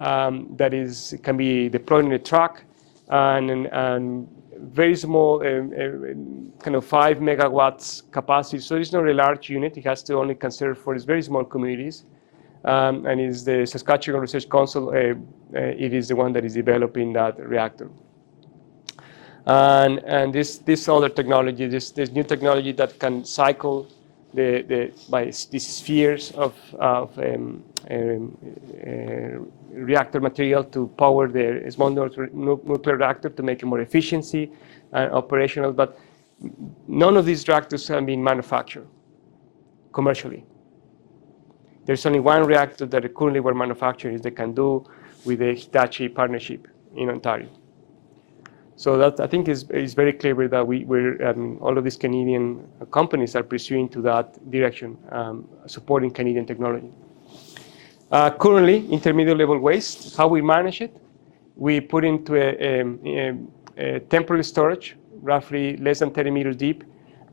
that can be deployed in a truck and very small, kind of 5 megawatts capacity. So it's not a large unit. It has to only consider for its very small communities. And is the Saskatchewan Research Council. It is the one that is developing that reactor. And this other technology, this new technology that can cycle by these spheres of reactor material to power the small nuclear reactor to make it more efficiency and operational. But none of these reactors have been manufactured commercially. There's only one reactor that currently we're manufacturing they can do with the Hitachi partnership in Ontario. So that I think is very clear that all of these Canadian companies are pursuing to that direction, supporting Canadian technology. Currently, intermediate level waste, how we manage it, we put into a temporary storage, roughly less than 30 meters deep,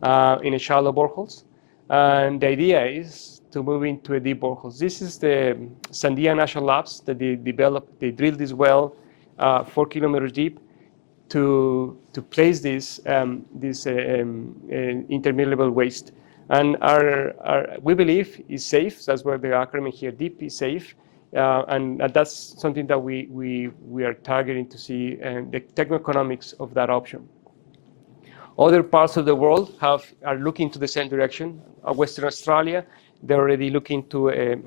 in a shallow boreholes. And the idea is to move into a deep boreholes. This is the Sandia National Labs that they developed. They drilled this well 4 kilometers deep to place this intermediate level waste. And we believe is safe. That's why the acronym here, DEEP, is safe. And that's something that we are targeting to see the techno-economics of that option. Other parts of the world are looking to the same direction. Western Australia, they're already looking to a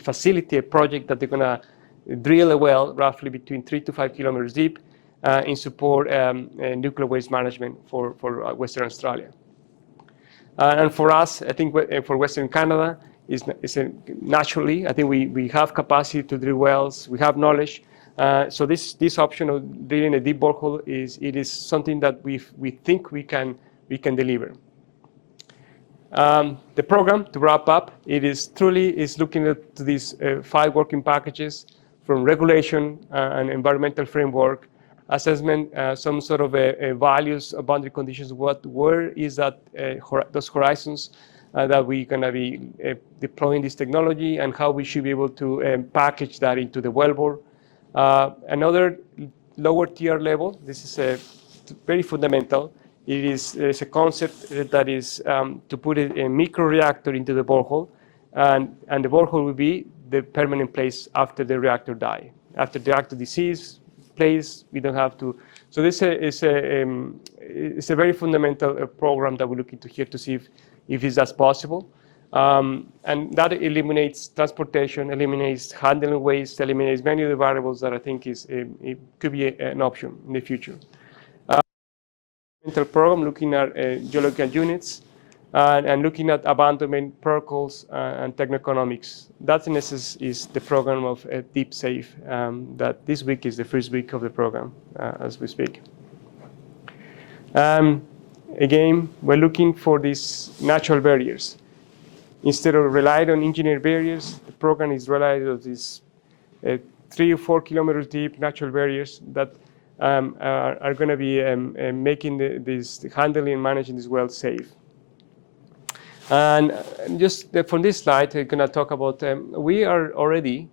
facility, a project that they're going to drill a well roughly between 3 to 5 kilometers deep in support nuclear waste management for Western Australia. And for us, I think for Western Canada, naturally, I think we have capacity to drill wells, we have knowledge. So this option of drilling a deep borehole is something that we think we can deliver. The program, to wrap up, it is looking at these 5 working packages from regulation and environmental framework, assessment, some sort of values, boundary conditions, where is that those horizons that we're going to be deploying this technology, and how we should be able to package that into the wellbore. Another lower tier level, this is very fundamental. There's a concept that is to put a micro reactor into the borehole, and the borehole will be the permanent place after the reactor die. After the reactor disease place, we don't have to. So this is a very fundamental program that we're looking to here to see if that's possible. And that eliminates transportation, eliminates handling waste, eliminates many of the variables that I think it could be an option in the future. Program looking at geological units and looking at abandonment protocols and techno-economics. That in essence is the program of DeepSAFE that this week is the first week of the program as we speak. Again, we're looking for these natural barriers. Instead of relying on engineered barriers, the program is relying on these 3 or 4 kilometers deep natural barriers that are going to be making this handling and managing this well safe. And just from this slide, I'm going to talk about we are already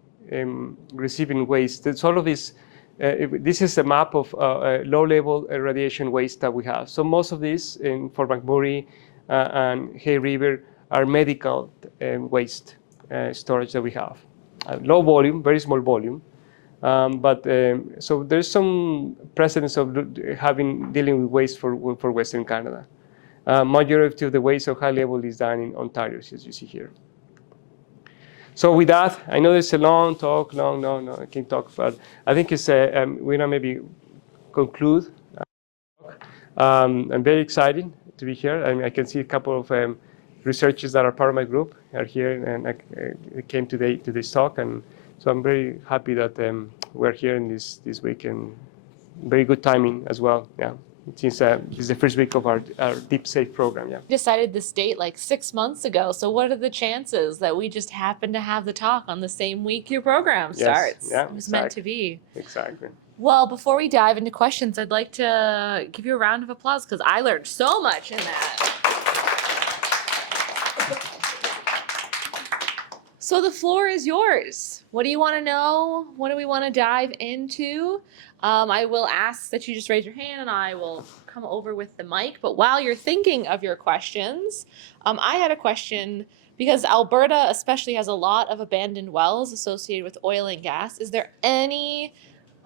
receiving waste. It's all of this. This is a map of low-level radiation waste that we have. So most of these in Fort McMurray and Hay River are medical waste storage that we have. Low volume, very small volume. So there's some precedence of dealing with waste for Western Canada. Majority of the waste of high level is done in Ontario, as you see here. So with that, I know it's a long talk, I can't talk, but I think it's we're gonna maybe conclude. I'm very excited to be here. I can see a couple of researchers that are part of my group are here, and I came today to this talk, and so I'm very happy that we're here in this week, and very good timing as well. Yeah. Since this is the first week of our DeepSAFE program, yeah. Decided this date like 6 months ago. So what are the chances that we just happen to have the talk on the same week your program starts? Yeah, It was meant to be. Exactly. Well, before we dive into questions, I'd like to give you a round of applause because I learned so much in that. So the floor is yours. What do you want to know? What do we want to dive into? I will ask that you just raise your hand and I will come over with the mic. But while you're thinking of your questions, I had a question because Alberta especially has a lot of abandoned wells associated with oil and gas. Is there any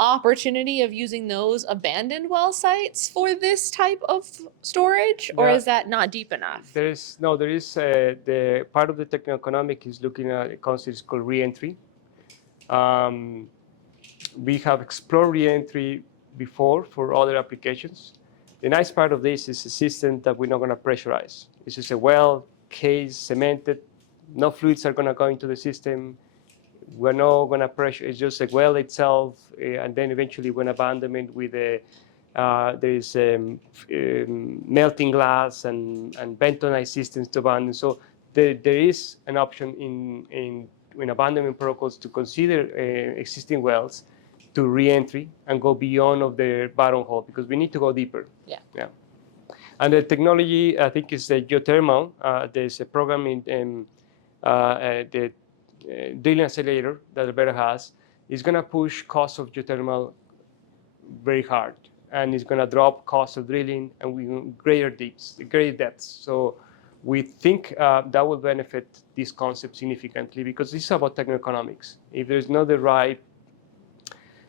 opportunity of using those abandoned well sites for this type of storage, or is that not deep enough? There is the part of the techno-economic is looking at a concept called re-entry. We have explored re-entry before for other applications. The nice part of this is a system that we're not going to pressurize. It's just a well, case, cemented, no fluids are going to go into the system. We're not going to pressure, it's just a well itself, and then eventually when abandonment with there's melting glass and bentonite systems to abandon. So there is an option in abandonment protocols to consider existing wells to re-entry and go beyond of the bottom hole because we need to go deeper. Yeah. And the technology, I think, is the geothermal. There's a program in the drilling accelerator that Alberta has. Is going to push cost of geothermal very hard, and it's going to drop cost of drilling and greater depths. So we think that will benefit this concept significantly because this is about techno-economics. If there's not the right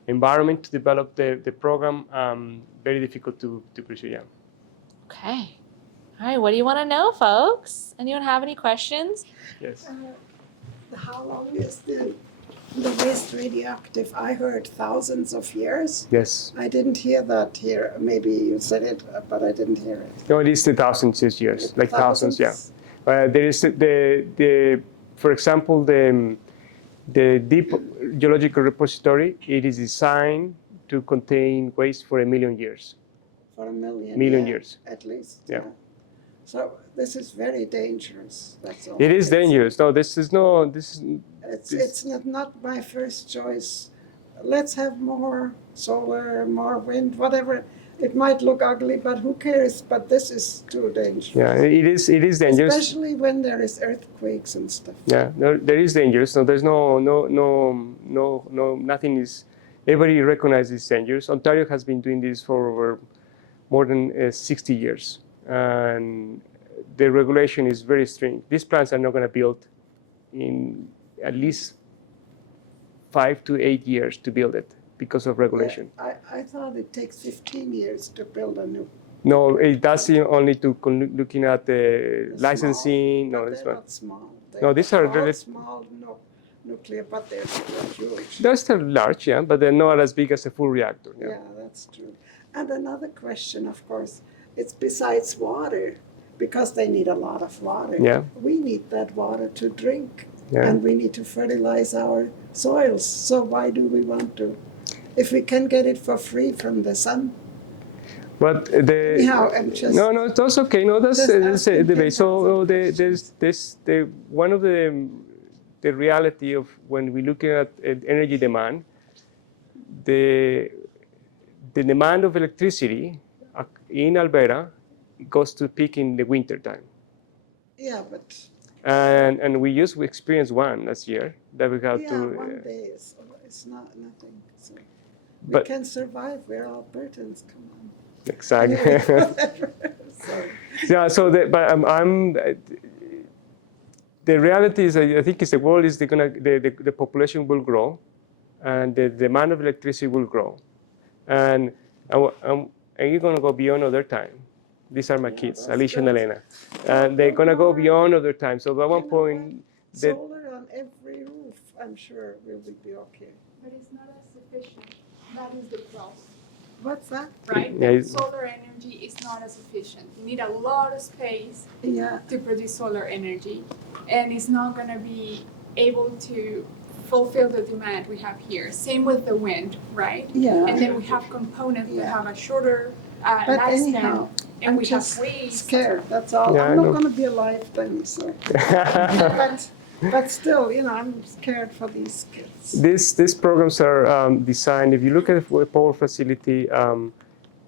environment to develop the program, very difficult to pursue. Yeah. Okay. All right. What do you want to know, folks? Anyone have any questions? Yes. How long is the waste radioactive? I heard thousands of years. Yes. I didn't hear that here. Maybe you said it, but I didn't hear it. No, it is the thousands of years, like thousands. Yeah. There is for example, the deep geological repository. It is designed to contain waste for 1 million years. For 1 million. Million years. At least. Yeah. So this is very dangerous. That's all. It is dangerous. No, this is no. It's not my first choice. Let's have more solar, more wind, whatever. It might look ugly, but who cares? But this is too dangerous. Yeah, it is dangerous. Especially when there is earthquakes and stuff. Yeah, there is dangerous. No, there's no, nothing is. Everybody recognizes it's dangerous. Ontario has been doing this for over more than 60 years, and the regulation is very strict. These plants are not going to build in at least 5 to 8 years to build it because of regulation. Yeah, I thought it takes 15 years to build a new. No, it does only to looking at the licensing. Small, no, this they're one. not small. No, these are all small, nuclear, but they're huge. They're still large, yeah, but they're not as big as a full reactor. Yeah, that's true. And another question, of course, it's besides water, because they need a lot of water. Yeah. We need that water to drink, Yeah. and we need to fertilize our soils. So why do we want to? If we can get it for free from the sun. But Anyhow, I'm just. no, that's okay. No, that's asking the way. So questions. there's one of the reality of when we're looking at energy demand, the demand of electricity in Alberta goes to peak in the winter time. Yeah, but. And we experienced one last year that we had to. One day it's not nothing. So we But- can survive. We're Albertans. Come on. Exactly. So, Yeah. So, the reality is, I think, is the world is the population will grow, and the demand of electricity will grow, and you're gonna go beyond other time. These are my kids, that's Alicia and good. Elena, and they're gonna go beyond other time. So at one point, solar on every roof, I'm sure will be okay. But it's not as efficient. That is the problem, What's that? right? Yeah, it's- Solar energy is not as efficient. You need a lot of space Yeah, to produce solar energy, and it's not going to be able to fulfill the demand we have here. Same with the wind, right? yeah. And then we have components that Yeah. have a shorter But lifespan. anyhow, And I'm we just have waste. scared, that's all. Yeah, I I'm not know. going to be alive then, so. But still, you know, I'm scared for these kids. These programs are designed. If you look at a power facility,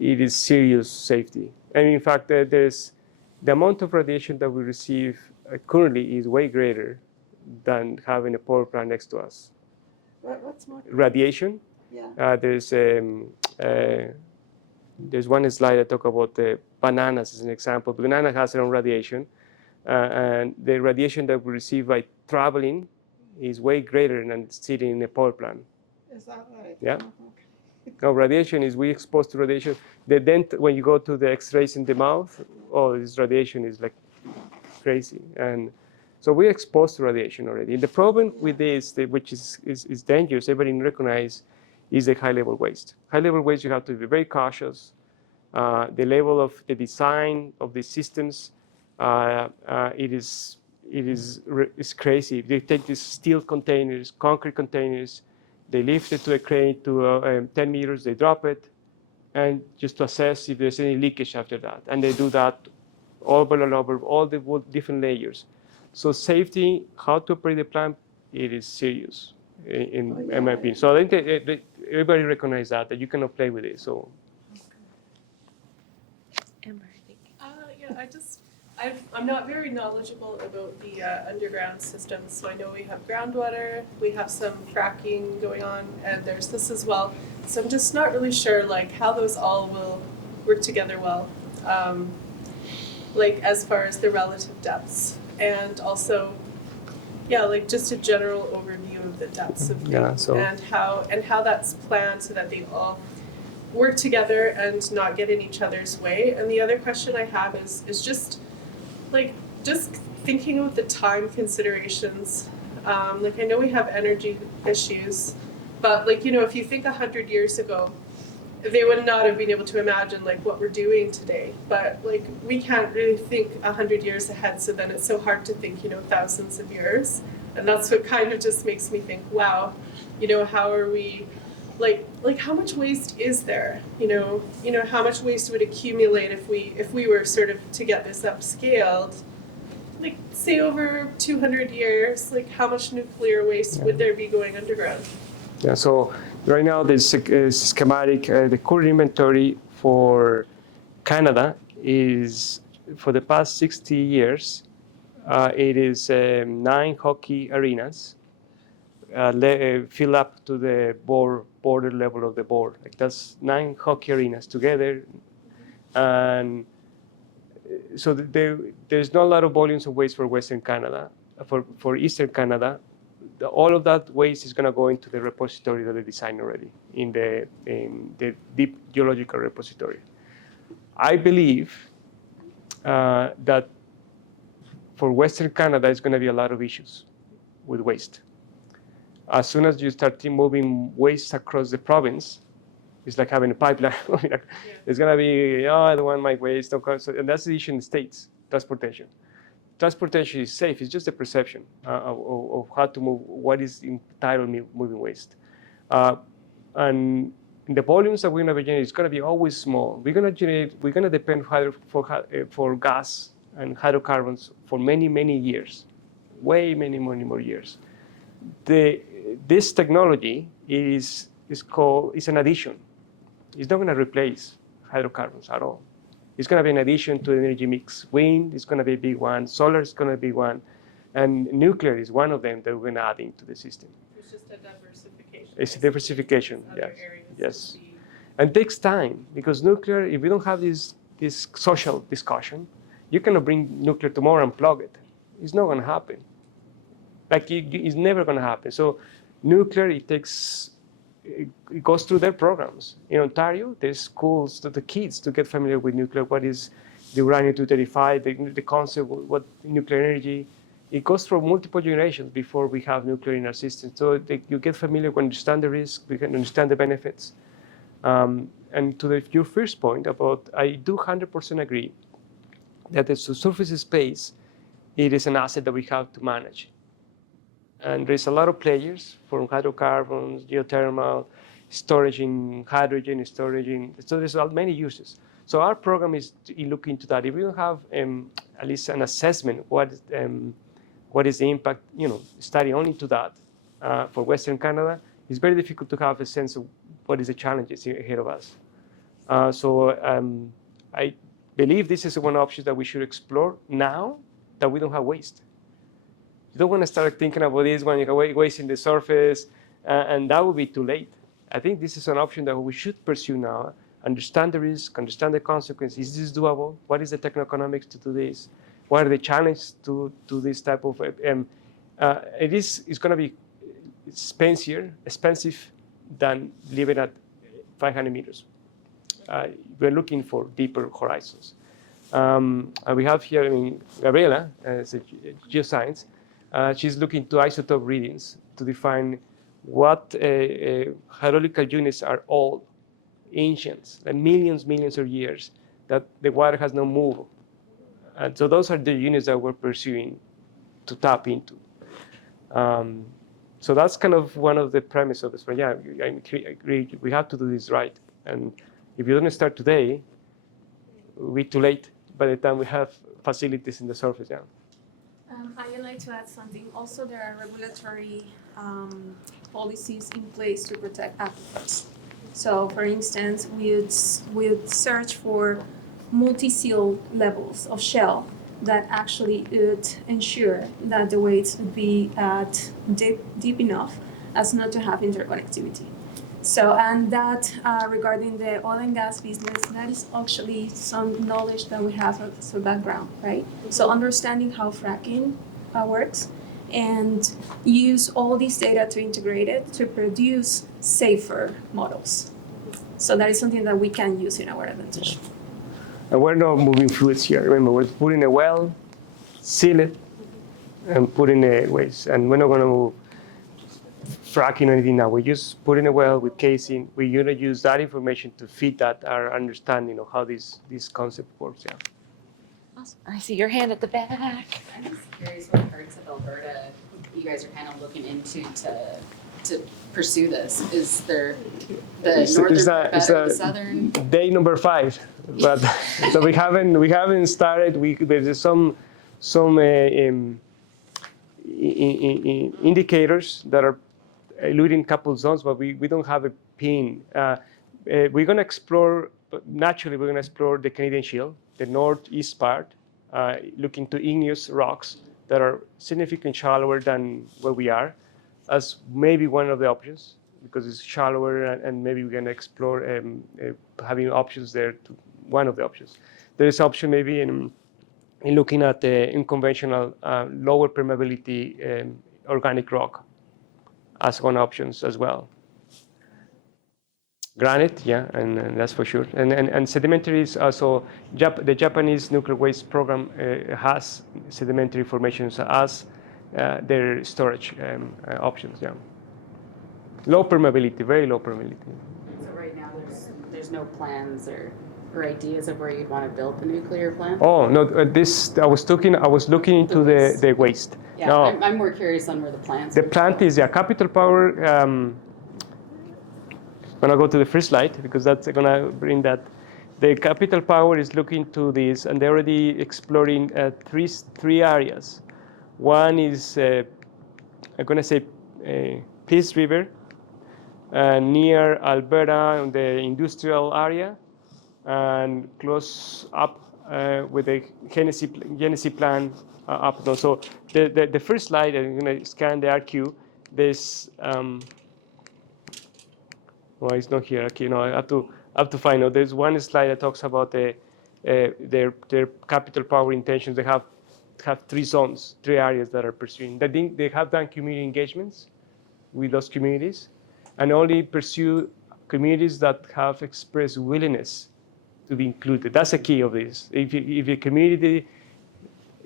it is serious safety. And in fact, there's the amount of radiation that we receive currently is way greater than having a power plant next to us. What's more? Radiation. Yeah. There's one slide I talk about the bananas as an example. Banana has their own radiation, and the radiation that we receive by traveling is way greater than sitting in a power plant. Is that right? Yeah. Oh, okay. No, radiation is we exposed to radiation. The dent when you go to the X-rays in the mouth, oh, this radiation is like crazy, and so we're exposed to radiation already. And the problem with this, which is dangerous, everybody recognize, is the high-level waste. High-level waste, you have to be very cautious. The level of the design of the systems, it's crazy. They take these steel containers, concrete containers, they lift it to a crane to 10 meters, they drop it, and just to assess if there's any leakage after that. And they do that over and over, all the different layers. So safety, how to operate the plant, it is serious, in my opinion. So I think everybody recognizes that you cannot play with it. So. Amber, I think. Yeah, I'm not very knowledgeable about the underground systems. So I know we have groundwater, we have some fracking going on, and there's this as well. So I'm just not really sure like how those all will work together well, like as far as the relative depths, and also, yeah, like just a general overview of the depths of things and how that's planned so that they all work together and not get in each other's way. And the other question I have is just thinking about the time considerations. Like I know we have energy issues, but like, you know, if you think 100 years ago, they would not have been able to imagine like what we're doing today. But like we can't really think 100 years ahead, so then it's so hard to think, you know, thousands of years. And that's what kind of just makes me think, wow, you know, how are we like how much waste is there? You know how much waste would accumulate if we were sort of to get this upscaled, like say over 200 years, like how much nuclear waste would there be going underground? Yeah, so right now there's a schematic, the current inventory for Canada is, for the past 60 years, it is 9 hockey arenas, fill up to the border level of the board. Like that's 9 hockey arenas together. And so there's not a lot of volumes of waste for Western Canada. For Eastern Canada, all of that waste is going to go into the repository that they designed already, in the deep geological repository. I believe that for Western Canada, it's going to be a lot of issues with waste. As soon as you start moving waste across the province, it's like having a pipeline. It's going to be, I don't want my waste. And that's the issue in the States, transportation. Transportation is safe. It's just a perception of how to move, what is entitled moving waste. And the volumes that we're going to generate is going to be always small. We're going to depend for gas and hydrocarbons for many, many years, way many more years. This technology is an addition. It's not going to replace hydrocarbons at all. It's going to be an addition to the energy mix. Wind is going to be a big one. Solar is going to be one. And nuclear is one of them that we're going to add into the system. It's just a diversification. It's a diversification, yes. Yes. And it takes time, because nuclear, if we don't have this social discussion, you cannot bring nuclear tomorrow and plug it. It's not going to happen. Like it's never going to happen. So nuclear, it goes through their programs. In Ontario, there's schools to the kids to get familiar with nuclear. What is the uranium-235, the concept, what nuclear energy. It goes through multiple generations before we have nuclear in our system. So you get familiar, we understand the risk, we can understand the benefits. And to your first point about, I do 100% agree that the subsurface space, it is an asset that we have to manage. And there's a lot of players, from hydrocarbons, geothermal, storage in hydrogen, so there's many uses. So our program is to look into that. If we don't have at least an assessment, what is the impact, study only to that for Western Canada, it's very difficult to have a sense of what is the challenges ahead of us. I believe this is one option that we should explore now that we don't have waste. You don't want to start thinking about this when you have waste in the surface, and that would be too late. I think this is an option that we should pursue now. Understand the risk, understand the consequences. Is this doable? What is the techno-economics to do this? What are the challenges to this type of? It's going to be expensive than living at 500 meters. We're looking for deeper horizons. And we have here, Gabriela, as a geoscience. She's looking to isotope readings to define what hydraulical units are old, ancient, like millions of years, that the water has not moved. And so those are the units that we're pursuing to tap into. So that's kind of one of the premises of this. But yeah, I agree. We have to do this right. And if you don't start today, we'll be too late by the time we have facilities in the surface. Yeah. I would like to add something. Also, there are regulatory policies in place to protect aquifers. So, for instance, we would search for multi-seal levels of shell that actually would ensure that the weights would be at deep enough as not to have interconnectivity. So, and that regarding the oil and gas business, that is actually some knowledge that we have as a background, right? So understanding how fracking works and use all this data to integrate it to produce safer models. So that is something that we can use in our advantage. And we're not moving fluids here. Remember, we're putting a well, seal it, and put in a waste. And we're not going to move fracking or anything now. We're just putting a well with casing. We're going to use that information to feed that our understanding of how this concept works. Yeah. Awesome. I see your hand at the back. I'm just curious what parts of Alberta you guys are kind of looking into to pursue this. Is there the northern part or the southern? Day number 5, but so we haven't started. There's some indicators that are eluding a couple zones, but we don't have a pin. We're going to explore. Naturally, we're going to explore the Canadian Shield, the northeast part, looking to igneous rocks that are significantly shallower than where we are, as maybe one of the options, because it's shallower, and maybe we're going to explore having options there. One of the options. There is option maybe in looking at the unconventional lower permeability organic rock as one options as well. Granite, yeah, and that's for sure. And sedimentary is also, the Japanese nuclear waste program has sedimentary formations as their storage options, yeah. Low permeability, very low permeability. So right now there's no plans or ideas of where you'd want to build the nuclear plant? Oh no, I was looking into the waste. Yeah, no. I'm more curious on where the plants. The plant is Capital Power. I'm gonna go to the first slide because that's gonna bring that. The Capital Power is looking to this, and they're already exploring three areas. One is I'm gonna say Peace River, near Alberta, in the industrial area, and close up with the Genesee plan up there. So the first slide, I'm gonna scan the RQ. There's well, it's not here. Okay, no, I have to find out. There's one slide that talks about their Capital Power intentions. They have 3 zones, 3 areas that are pursuing. They have done community engagements with those communities, and only pursue communities that have expressed willingness to be included. That's the key of this. If a community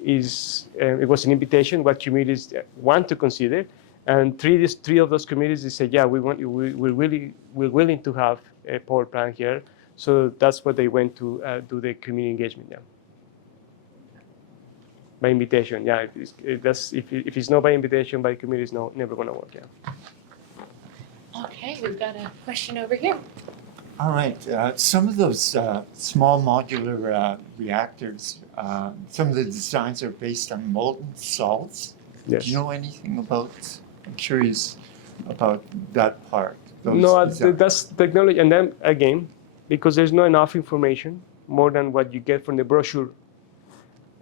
is, it was an invitation, what communities want to consider, and three of those communities, they said, yeah, we're willing to have a power plant here. So that's what they went to do the community engagement. Yeah. By invitation, yeah. If it's not by invitation, by community, it's never going to work. Yeah. Okay, we've got a question over here. All right. Some of those small modular reactors, some of the designs are based on molten salts. Yes. Do you know anything about? I'm curious about that part. No, that's technology, and then again, because there's not enough information, more than what you get from the brochure.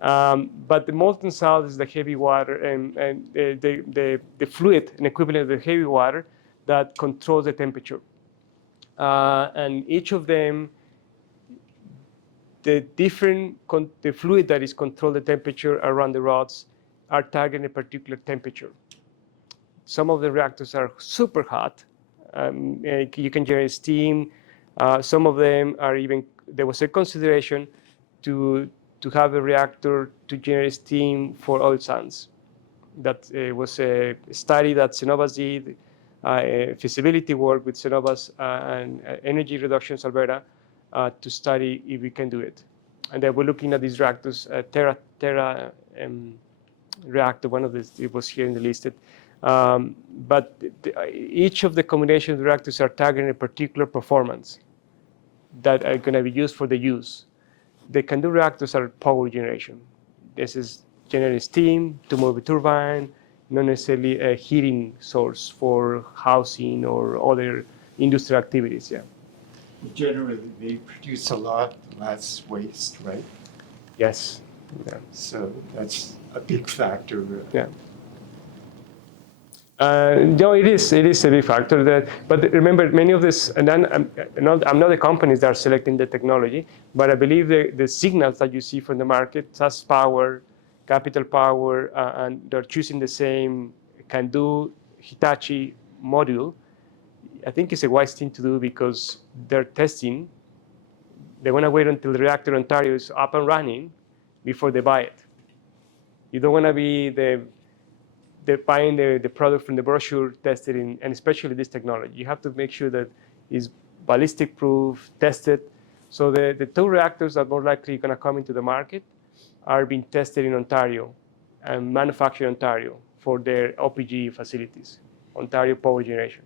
But the molten salt is the heavy water, and the fluid, an equivalent of the heavy water, that controls the temperature. And each of them, the fluid that is control the temperature around the rods are targeting a particular temperature. Some of the reactors are super hot. You can generate steam. Some of them are even, there was a consideration to have a reactor to generate steam for oil sands. That was a study that Cenovus did, feasibility work with Cenovus and Energy Reductions Alberta to study if we can do it. And they were looking at these reactors, Terra reactor, one of these, it was here in the listed. But each of the combination of the reactors are targeting a particular performance that are going to be used for the use. The CANDU reactors are power generation. This is generating steam to move a turbine, not necessarily a heating source for housing or other industrial activities. Yeah. Generally, they produce a lot less waste, right? Yes. Yeah. So that's a big factor. Yeah. No, it is a big factor. But remember, many of this, and then I'm not the companies that are selecting the technology, but I believe the signals that you see from the market, SAS Power, Capital Power, and they're choosing the same CANDU Hitachi module. I think it's a wise thing to do because they're testing. They want to wait until the reactor Ontario is up and running before they buy it. You don't want to be buying the product from the brochure, tested in, and especially this technology. You have to make sure that it's ballistic proof, tested. So the two reactors that are more likely going to come into the market are being tested in Ontario and manufactured in Ontario for their OPG facilities, Ontario Power Generation.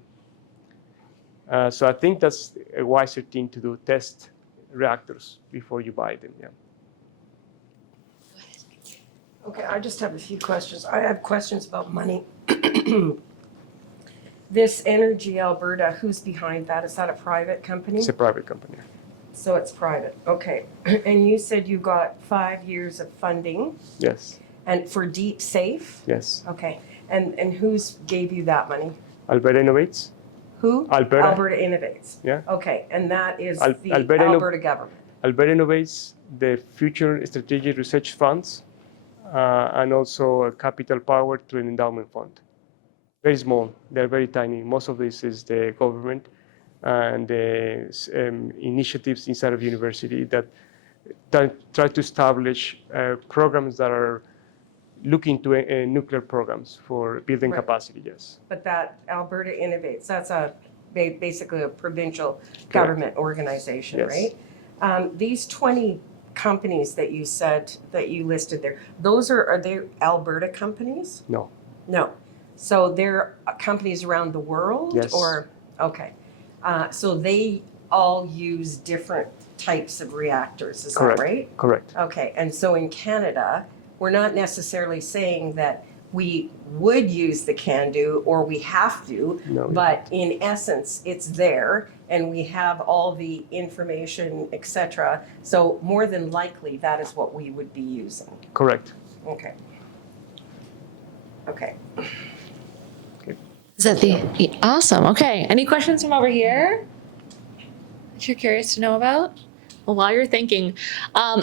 So I think that's a wiser thing to do, test reactors before you buy them. Yeah. Okay, I just have a few questions. I have questions about money. This Energy Alberta, who's behind that? Is that a private company? It's a private company. So it's private, okay. And you said you got 5 years of funding? Yes. And for DeepSAFE? Yes. Okay, and who's gave you that money? Alberta Innovates. Who? Alberta. Alberta Innovates. Yeah. Okay, and that is the Alberta Alberta government. Alberta Innovates, the Future Strategic Research Funds, and also a Capital Power through an endowment fund. Very small, they're very tiny. Most of this is the government and the initiatives inside of university that try to establish programs that are looking to nuclear programs for building capacity, yes. But that Alberta Innovates, that's basically a provincial government organization, yes. Right? These 20 companies that you said, that you listed there, those are they Alberta companies? No. No. So they're companies around the world? Yes. Or, okay. So they all use different types of reactors, is Correct. that right? Correct. Okay, and so in Canada, we're not necessarily saying that we would use the CANDU or we have to, No, but in essence, it's there and we have all the information, etc. So more than likely, that is what we would be using. Correct. Okay. Okay. Is that the awesome? Okay. Any questions from over here that you're curious to know about? Well, while you're thinking,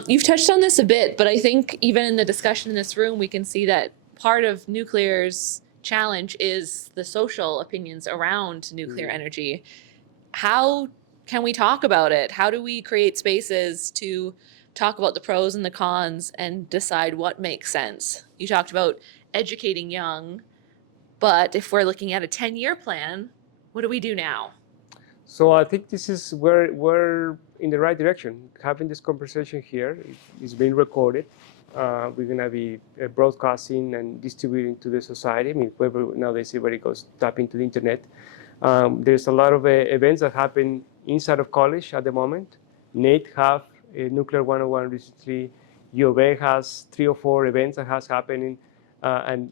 you've touched on this a bit, but I think even in the discussion in this room, we can see that part of nuclear's challenge is the social opinions around nuclear energy. How can we talk about it? How do we create spaces to talk about the pros and the cons and decide what makes sense? You talked about educating young, but if we're looking at a 10-year plan, what do we do now? So I think this is where we're in the right direction. Having this conversation here is being recorded. We're going to be broadcasting and distributing to the society. I mean, nowadays everybody goes tap into the internet. There's a lot of events that happen inside of college at the moment. NATE have a Nuclear 101 recently. U of A has 3 or 4 events that has happening and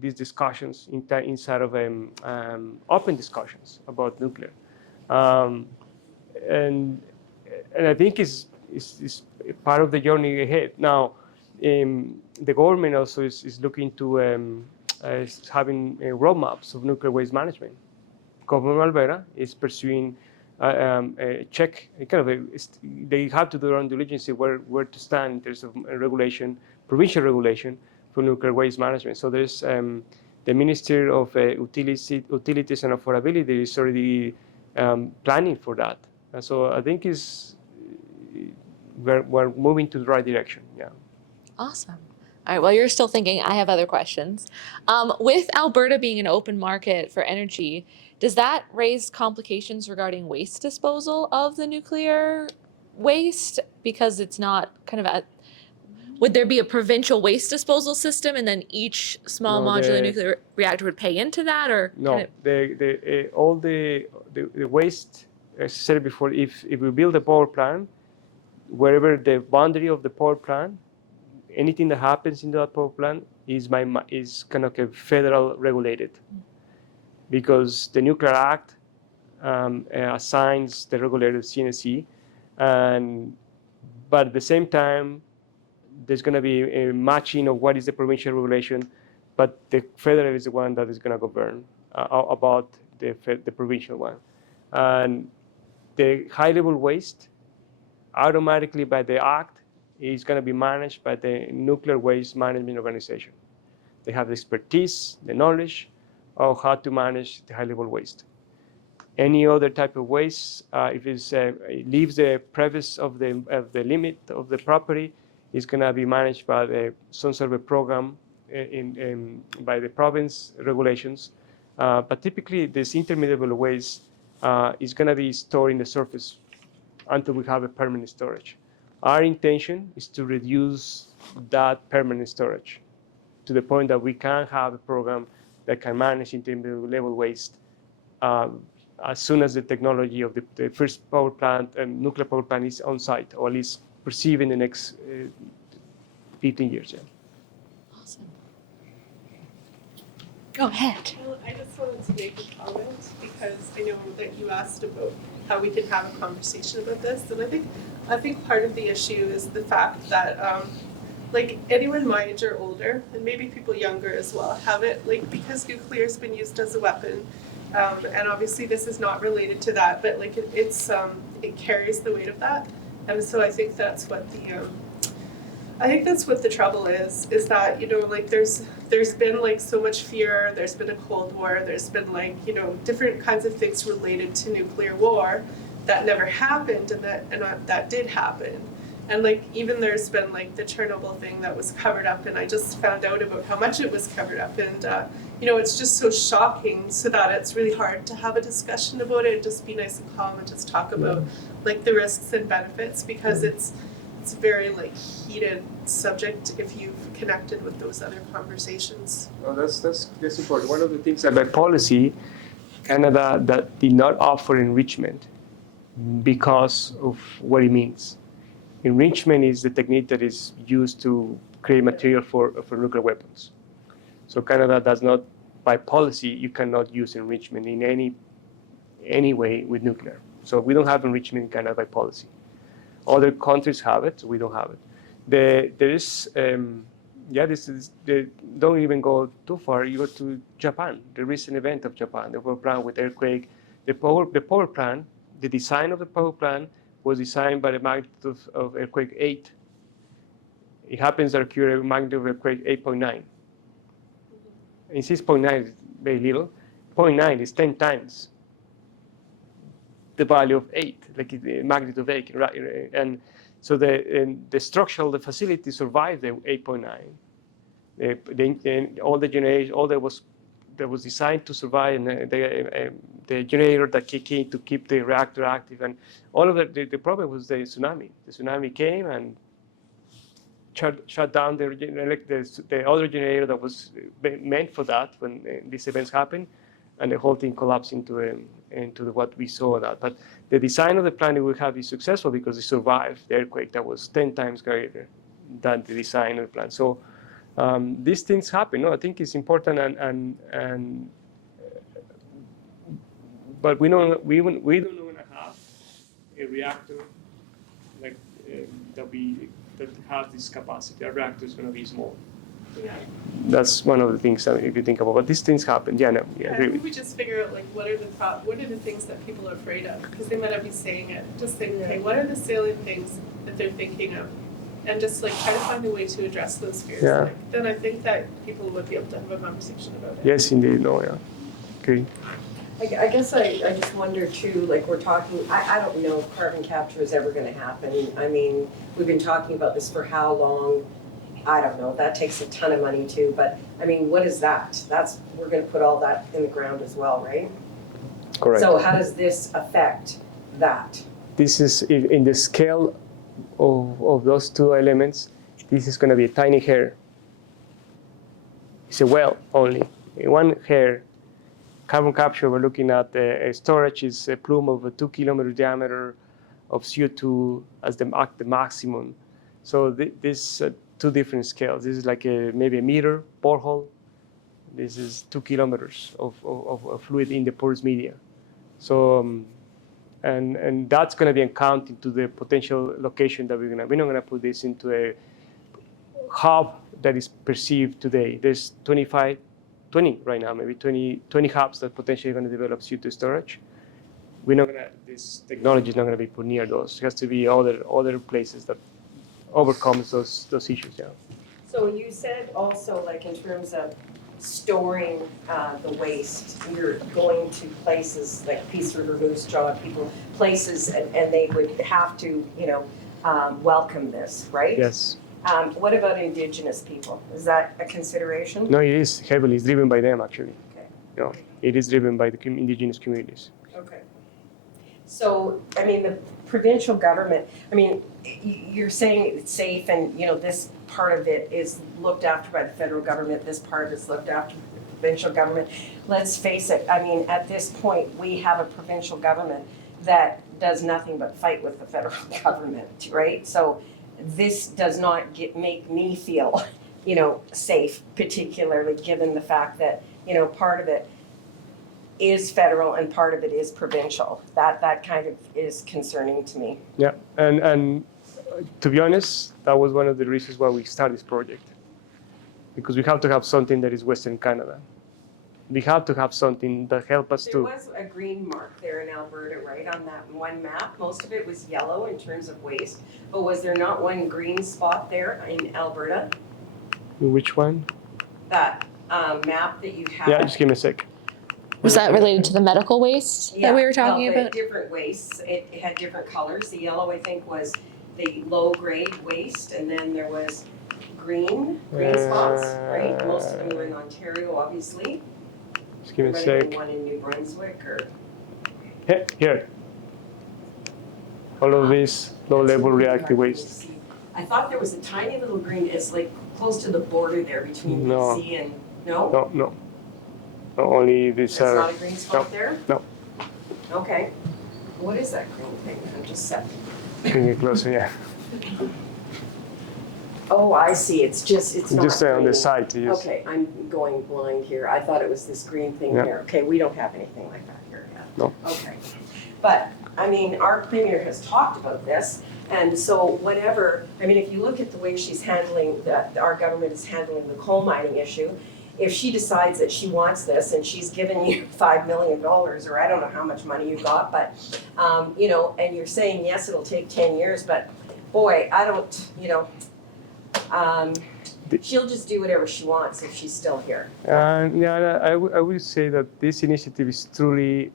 these discussions inside of open discussions about nuclear. And I think is part of the journey ahead. Now, the government also is looking to is having roadmaps of nuclear waste management. Government of Alberta is pursuing a check, they have to do their own diligence where to stand in terms of regulation, provincial regulation for nuclear waste management. So there's the Minister of Utilities and Affordability is already planning for that. So I think we're moving to the right direction. Yeah. Awesome. All right, while you're still thinking, I have other questions. With Alberta being an open market for energy, does that raise complications regarding waste disposal of the nuclear waste? Because it's not kind of would there be a provincial waste disposal system and then each small modular nuclear reactor would pay into that, or? No, all the waste, as I said before, if we build a power plant, wherever the boundary of the power plant, anything that happens in that power plant is kind of a federal regulated, because the Nuclear Act assigns the regulator CNSC, but at the same time, there's going to be a matching of what is the provincial regulation, but the federal is the one that is going to govern about the provincial one. And the high-level waste, automatically by the Act, is going to be managed by the Nuclear Waste Management Organization. They have the expertise, the knowledge of how to manage the high-level waste. Any other type of waste, if it leaves the preface of the limit of the property, is going to be managed by some sort of a program by the province regulations. But typically, this intermediate waste is going to be stored in the surface until we have a permanent storage. Our intention is to reduce that permanent storage to the point that we can have a program that can manage intermediate level waste as soon as the technology of the first power plant and nuclear power plant is on site, or at least perceived in the next 15 years. Yeah. Awesome. Go ahead. Well, I just wanted to make a comment because I know that you asked about how we can have a conversation about this, and I think part of the issue is the fact that like anyone my age or older, and maybe people younger as well, have it because nuclear has been used as a weapon, and obviously this is not related to that, but it carries the weight of that, and so I think that's what the trouble is that there's been so much fear, there's been a Cold War, there's been different kinds of things related to nuclear war that never happened and that did happen. And even there's been the Chernobyl thing that was covered up, and I just found out about how much it was covered up, and it's just so shocking, so that it's really hard to have a discussion about it and just be nice and calm and just talk about the risks and benefits, because it's a very heated subject if you've connected with those other conversations. Well, that's important. One of the things that by policy, Canada that did not offer enrichment because of what it means. Enrichment is the technique that is used to create material for nuclear weapons. So Canada does not, by policy, you cannot use enrichment in any way with nuclear. So we don't have enrichment in Canada by policy. Other countries have it, so we don't have it. Don't even go too far. You go to Japan, the recent event of Japan, the power plant with earthquake. The power plant, the design of the power plant was designed by the magnitude of earthquake 8. It happens that occurred a magnitude of earthquake 8.9. And 6.9 is very little. 0.9 is 10 times the value of 8, the magnitude of 8, right? And so the structure of the facility survived the 8.9. All the generation, all that was designed to survive, and the generator that kicked in to keep the reactor active, and all of that. The problem was the tsunami. The tsunami came and shut down the other generator that was meant for that when these events happened. and the whole thing collapsed into what we saw that. But the design of the plant that we have is successful because it survived the earthquake that was 10 times greater than the design of the plant. So these things happen. No, I think it's important, but we don't want to have a reactor like that has this capacity. A reactor is going to be small. Yeah. That's one of the things that if you think about. But these things happen. Yeah, no, yeah, I agree think with we just figure out like what are the things that people are afraid of, because they might not be saying it. Just think, okay, what are the salient things that they're thinking of, and just like try to find a way to address those fears. Yeah. Like, then I think that people would be able to have a conversation about it. Yes, indeed. No, yeah. Okay. I guess I just wonder too, like we're talking, I don't know if carbon capture is ever gonna happen. I mean, we've been talking about this for how long? I don't know, that takes a ton of money too, but I mean, what is that? We're gonna put all that in the ground as well, right? Correct. So how does this affect that? This is in the scale of those two elements. This is going to be a tiny hair. It's a well only. In one hair, carbon capture, we're looking at a storage is a plume of a 2 kilometer diameter of CO2 as the maximum. So this two different scales. This is like maybe a meter borehole. This is 2 kilometers of fluid in the porous media. So, and that's going to be accounting to the potential location that we're not going to put this into a hub that is perceived today. There's 20 right now, maybe 20 hubs that potentially are going to develop CO2 storage. This technology is not going to be put near those. It has to be other places that overcomes those issues. Yeah. So you said also, like in terms of storing the waste, you're going to places like Peace River, Moose Jaw, places, and they would have to, welcome this, right? Yes. What about Indigenous people? Is that a consideration? No, it is heavily. It's driven by them, actually. Okay. No, it is driven by the indigenous communities. Okay. So, I mean, the provincial government, I mean, you're saying it's safe and, this part of it is looked after by the federal government, this part of it's looked after by the provincial government. Let's face it, I mean, at this point, we have a provincial government that does nothing but fight with the federal government, right? So this does not make me feel, safe, particularly given the fact that, part of it is federal and part of it is provincial. That kind of is concerning to me. Yeah, and to be honest, that was one of the reasons why we started this project, because we have to have something that is Western Canada. We have to have something that helps us There was a green mark there in Alberta, right, on that one map. Most of it was yellow in terms of waste, but was there not one green spot there in Alberta? Which one? That map that you have? Yeah, just give me a sec. Was that related to the medical waste that we were talking about? Different wastes. It had different colors. The yellow, I think, was the low-grade waste, and then there was green spots, right? Most of them were in Ontario, obviously. Just give me a There might have sec. been one in New Brunswick or... Here. All of this low-level reactive waste. I thought there was a tiny little green, it's like close to the border there between No. BC and, no? No. Only this. There's not a green spot there? No. Okay. What is that green thing? I'm just set. Bring it closer, yeah. Oh, I see. It's not Just on the green. side. Yes. Okay, I'm going blind here. I thought it was this green thing Yeah. here. Okay, we don't have anything like that here yet. No. Okay. But, I mean, our premier has talked about this, and so whatever, I mean, if you look at the way she's handling, our government is handling the coal mining issue, if she decides that she wants this and she's given you $5 million, or I don't know how much money you got, but, and you're saying, yes, it'll take 10 years, but boy, I don't, she'll just do whatever she wants if she's still here. I would say that this initiative is truly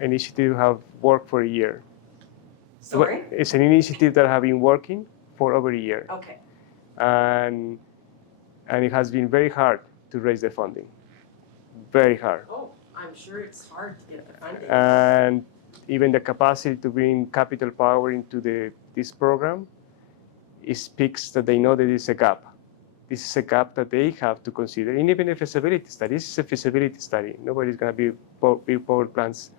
initiative have worked for a year. Sorry? It's an initiative that have been working for over a year. Okay. And it has been very hard to raise the funding. Very hard. Oh, I'm sure it's hard to get the funding. And even the capacity to bring capital power into this program, it speaks that they know there is a gap. this is a gap that they have to consider. And even a feasibility study, this is a feasibility study. Nobody's going to build power plants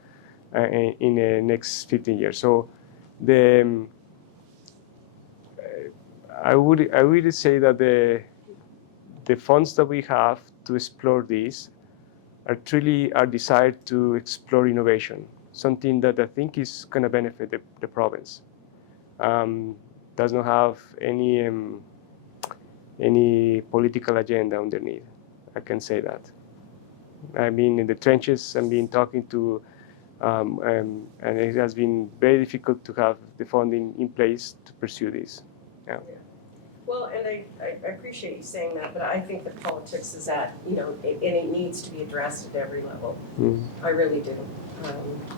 in the next 15 years. So I would say that the funds that we have to explore this are truly desired to explore innovation, something that I think is going to benefit the province. Does not have any political agenda underneath. I can say that. I've been in the trenches. I've been talking to, and it has been very difficult to have the funding in place to pursue this. Yeah. Well, and I appreciate you saying that, but I think that politics is and it needs to be addressed at every level. I really do.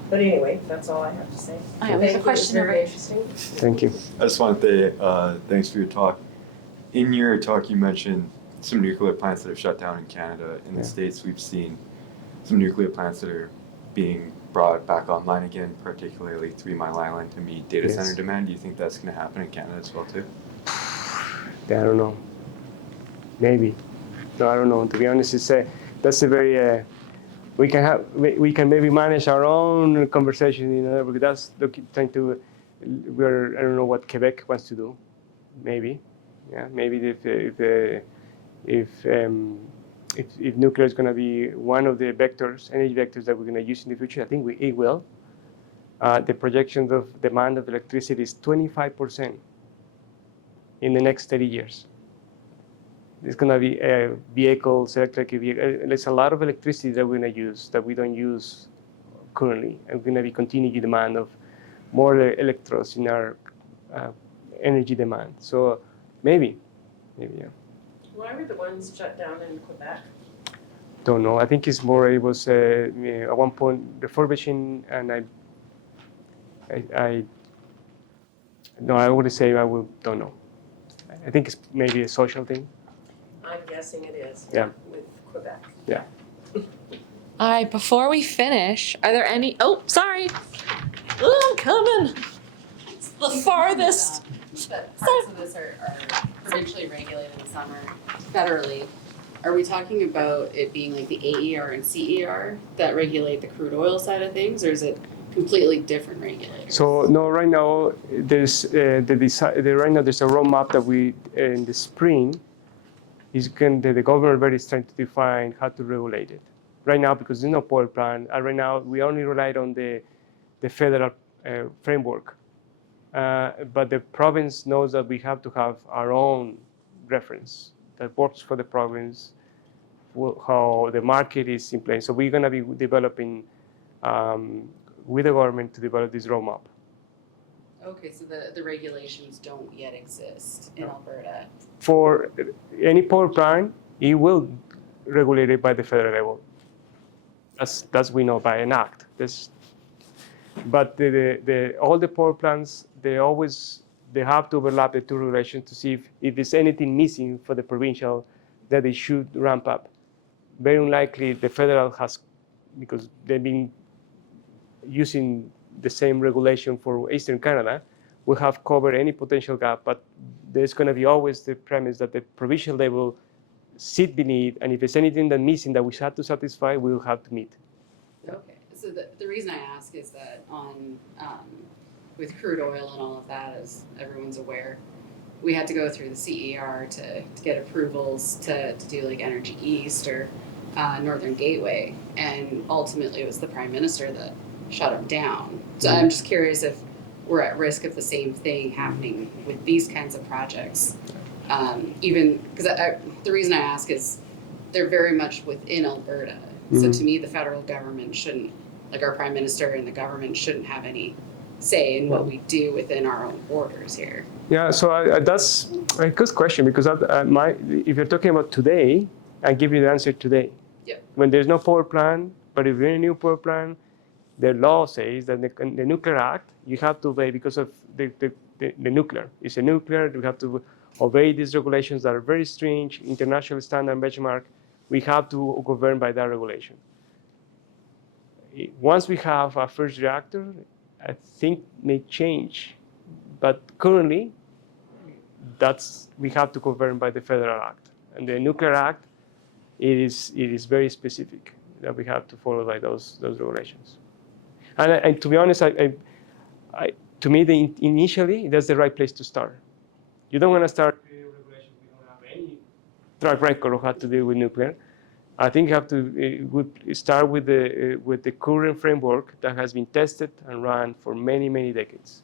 But anyway, that's all I have to say. I have a question. Very interesting. Thank you. I just want to say thanks for your talk. In your talk, you mentioned some nuclear plants that have shut down in Canada. In the States, we've seen some nuclear plants that are being brought back online again, particularly 3 Mile Island to meet data center demand. Do you think that's going to happen in Canada as well too? I don't know. Maybe. No, I don't know. To be honest, that's a very we can maybe manage our own conversation, because that's trying to. I don't know what Quebec wants to do. Maybe, yeah. Maybe if nuclear is going to be one of the energy vectors that we're going to use in the future, I think it will. The projections of demand of electricity is 25%. In the next 30 years. There's going to be vehicles, electric vehicles. There's a lot of electricity that we're going to use that we don't use currently. And we're going to be continuing demand of more electrons in our energy demand. So maybe, yeah. Why were the ones shut down in Quebec? Don't know. I think it's more, it was at one point refurbishing, and I wouldn't say don't know. I think it's maybe a social thing. I'm guessing it is. Yeah. With Quebec. Yeah. All right, before we finish, are there any, sorry. Oh, I'm coming. It's the farthest. But parts of this are provincially regulated in the summer, federally. Are we talking about it being like the AER and CER that regulate the crude oil side of things, or is it completely different regulators? So no, right now there's right now there's a roadmap that we in the spring the government Alberta is trying to define how to regulate it. Right now, because there's no power plant, right now we only relied on the federal framework. But the province knows that we have to have our own reference that works for the province, how the market is in place. So we're going to be developing with the government to develop this roadmap. Okay, so the regulations don't yet exist in Alberta. For any power plant, it will regulate it by the federal level. That's we know by an act. But all the power plants, they have to overlap the two regulations to see if there's anything missing for the provincial that they should ramp up. Very unlikely the federal has, because they've been using the same regulation for Eastern Canada, will have covered any potential gap, but there's going to be always the premise that the provincial level sit beneath, and if there's anything that's missing that we have to satisfy, we'll have to meet. Okay, so the reason I ask is that with crude oil and all of that, as everyone's aware, we had to go through the CER to get approvals to do like Energy East or Northern Gateway, and ultimately it was the Prime Minister that shut them down. So I'm just curious if we're at risk of the same thing happening with these kinds of projects. Even because the reason I ask is they're very much within Alberta. So to me, the federal government shouldn't, like our Prime Minister and the government shouldn't have any say in what we do within our own borders here. Yeah, so that's a good question, because if you're talking about today, I give you the answer today. Yep. When there's no power plant, but if you're in a new power plant, the law says that the Nuclear Act, you have to obey because of the nuclear. It's a nuclear, we have to obey these regulations that are very stringent, international standard benchmark. We have to govern by that regulation. Once we have our first reactor, I think may change. But currently, we have to govern by the Federal Act. And the Nuclear Act, it is very specific that we have to follow by those regulations. And to be honest, to me, initially, that's the right place to start. You don't want to start creating regulations we don't have any track record of how to deal with nuclear. I think you have to start with the current framework that has been tested and run for many, many decades.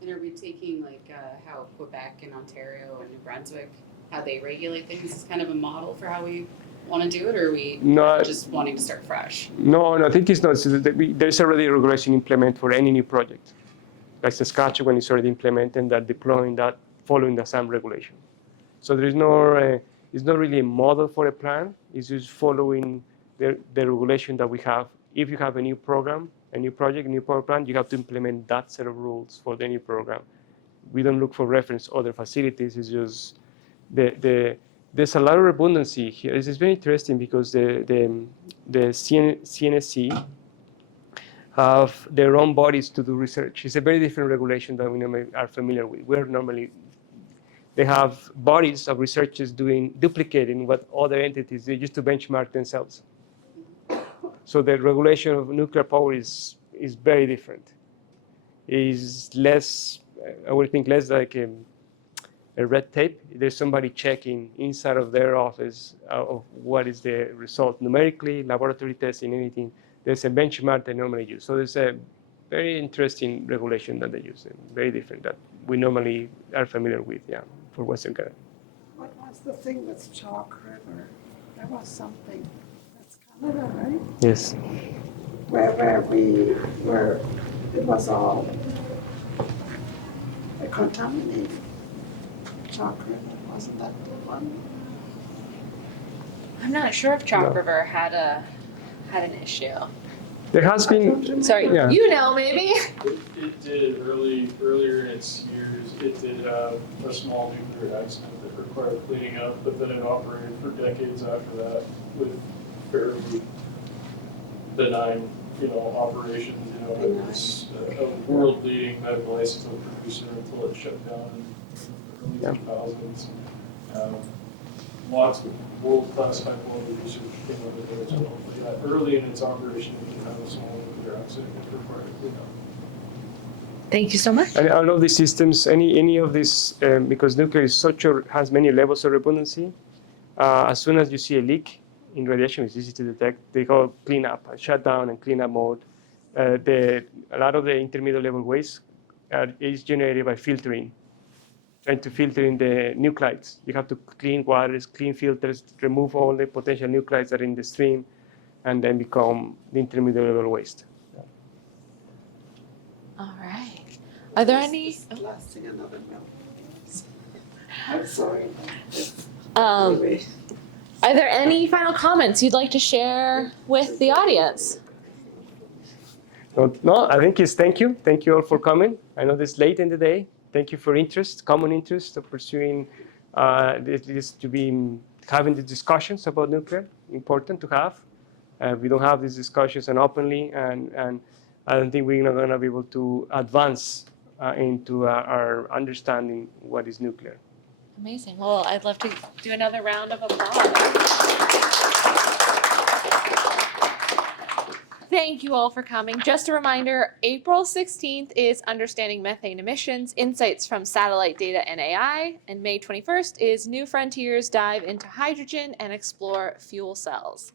And are we taking like how Quebec and Ontario and New Brunswick, how they regulate things as kind of a model for how we want to do it, or are we just wanting to start fresh? No, I think it's not. So there's already a regulation implemented for any new project. Like Saskatchewan is already implementing that, deploying that, following the same regulation. So there is no, it's not really a model for a plan. It's just following the regulation that we have. If you have a new program, a new project, a new power plant, you have to implement that set of rules for the new program. We don't look for reference other facilities. It's just there's a lot of redundancy here. This is very interesting because the CNSC have their own bodies to do research. It's a very different regulation than we normally are familiar with. They have bodies of researchers duplicating what other entities do just to benchmark themselves. So the regulation of nuclear power is very different. Is less, I would think, less like a red tape. There's somebody checking inside of their office of what is the result numerically, laboratory testing, anything. There's a benchmark they normally use. So there's a very interesting regulation that they use, very different that we normally are familiar with, for Western Canada. What was the thing with Chalk River? There was something. That's Canada, right? Yes. Where it was all contaminated. Chalk River, wasn't that the one? I'm not sure if Chalk River had an issue. There has been. Sorry, you know, maybe. It did earlier in its years. It did have a small nuclear accident that required cleaning up, but then it operated for decades after that with fairly benign, operations. It was a world-leading medical isotope producer until it shut down in the early 2000s. Lots of world-class high-quality research came out of there as well. But early in its operation, it did have a small nuclear accident that required cleanup. Thank you so much. And all of these systems, any of these, because nuclear is has many levels of redundancy. As soon as you see a leak in radiation, it's easy to detect. They call cleanup, shutdown and cleanup mode. A lot of the intermediate level waste is generated by filtering. Trying to filter in the nuclides. You have to clean waters, clean filters, remove all the potential nuclides that are in the stream, and then become the intermediate level waste. All right. Are there any? Lasting another minute. I'm sorry. Are there any final comments you'd like to share with the audience? No, I think it's thank you. Thank you all for coming. I know this late in the day. Thank you for common interest of pursuing this, to be having the discussions about nuclear. Important to have. We don't have these discussions and openly, and I don't think we're not going to be able to advance into our understanding what is nuclear. Amazing. Well, I'd love to do another round of applause. Thank you all for coming. Just a reminder, April 16th is Understanding Methane Emissions, Insights from Satellite Data and AI, and May 21st is New Frontiers, Dive into Hydrogen and Explore Fuel Cells.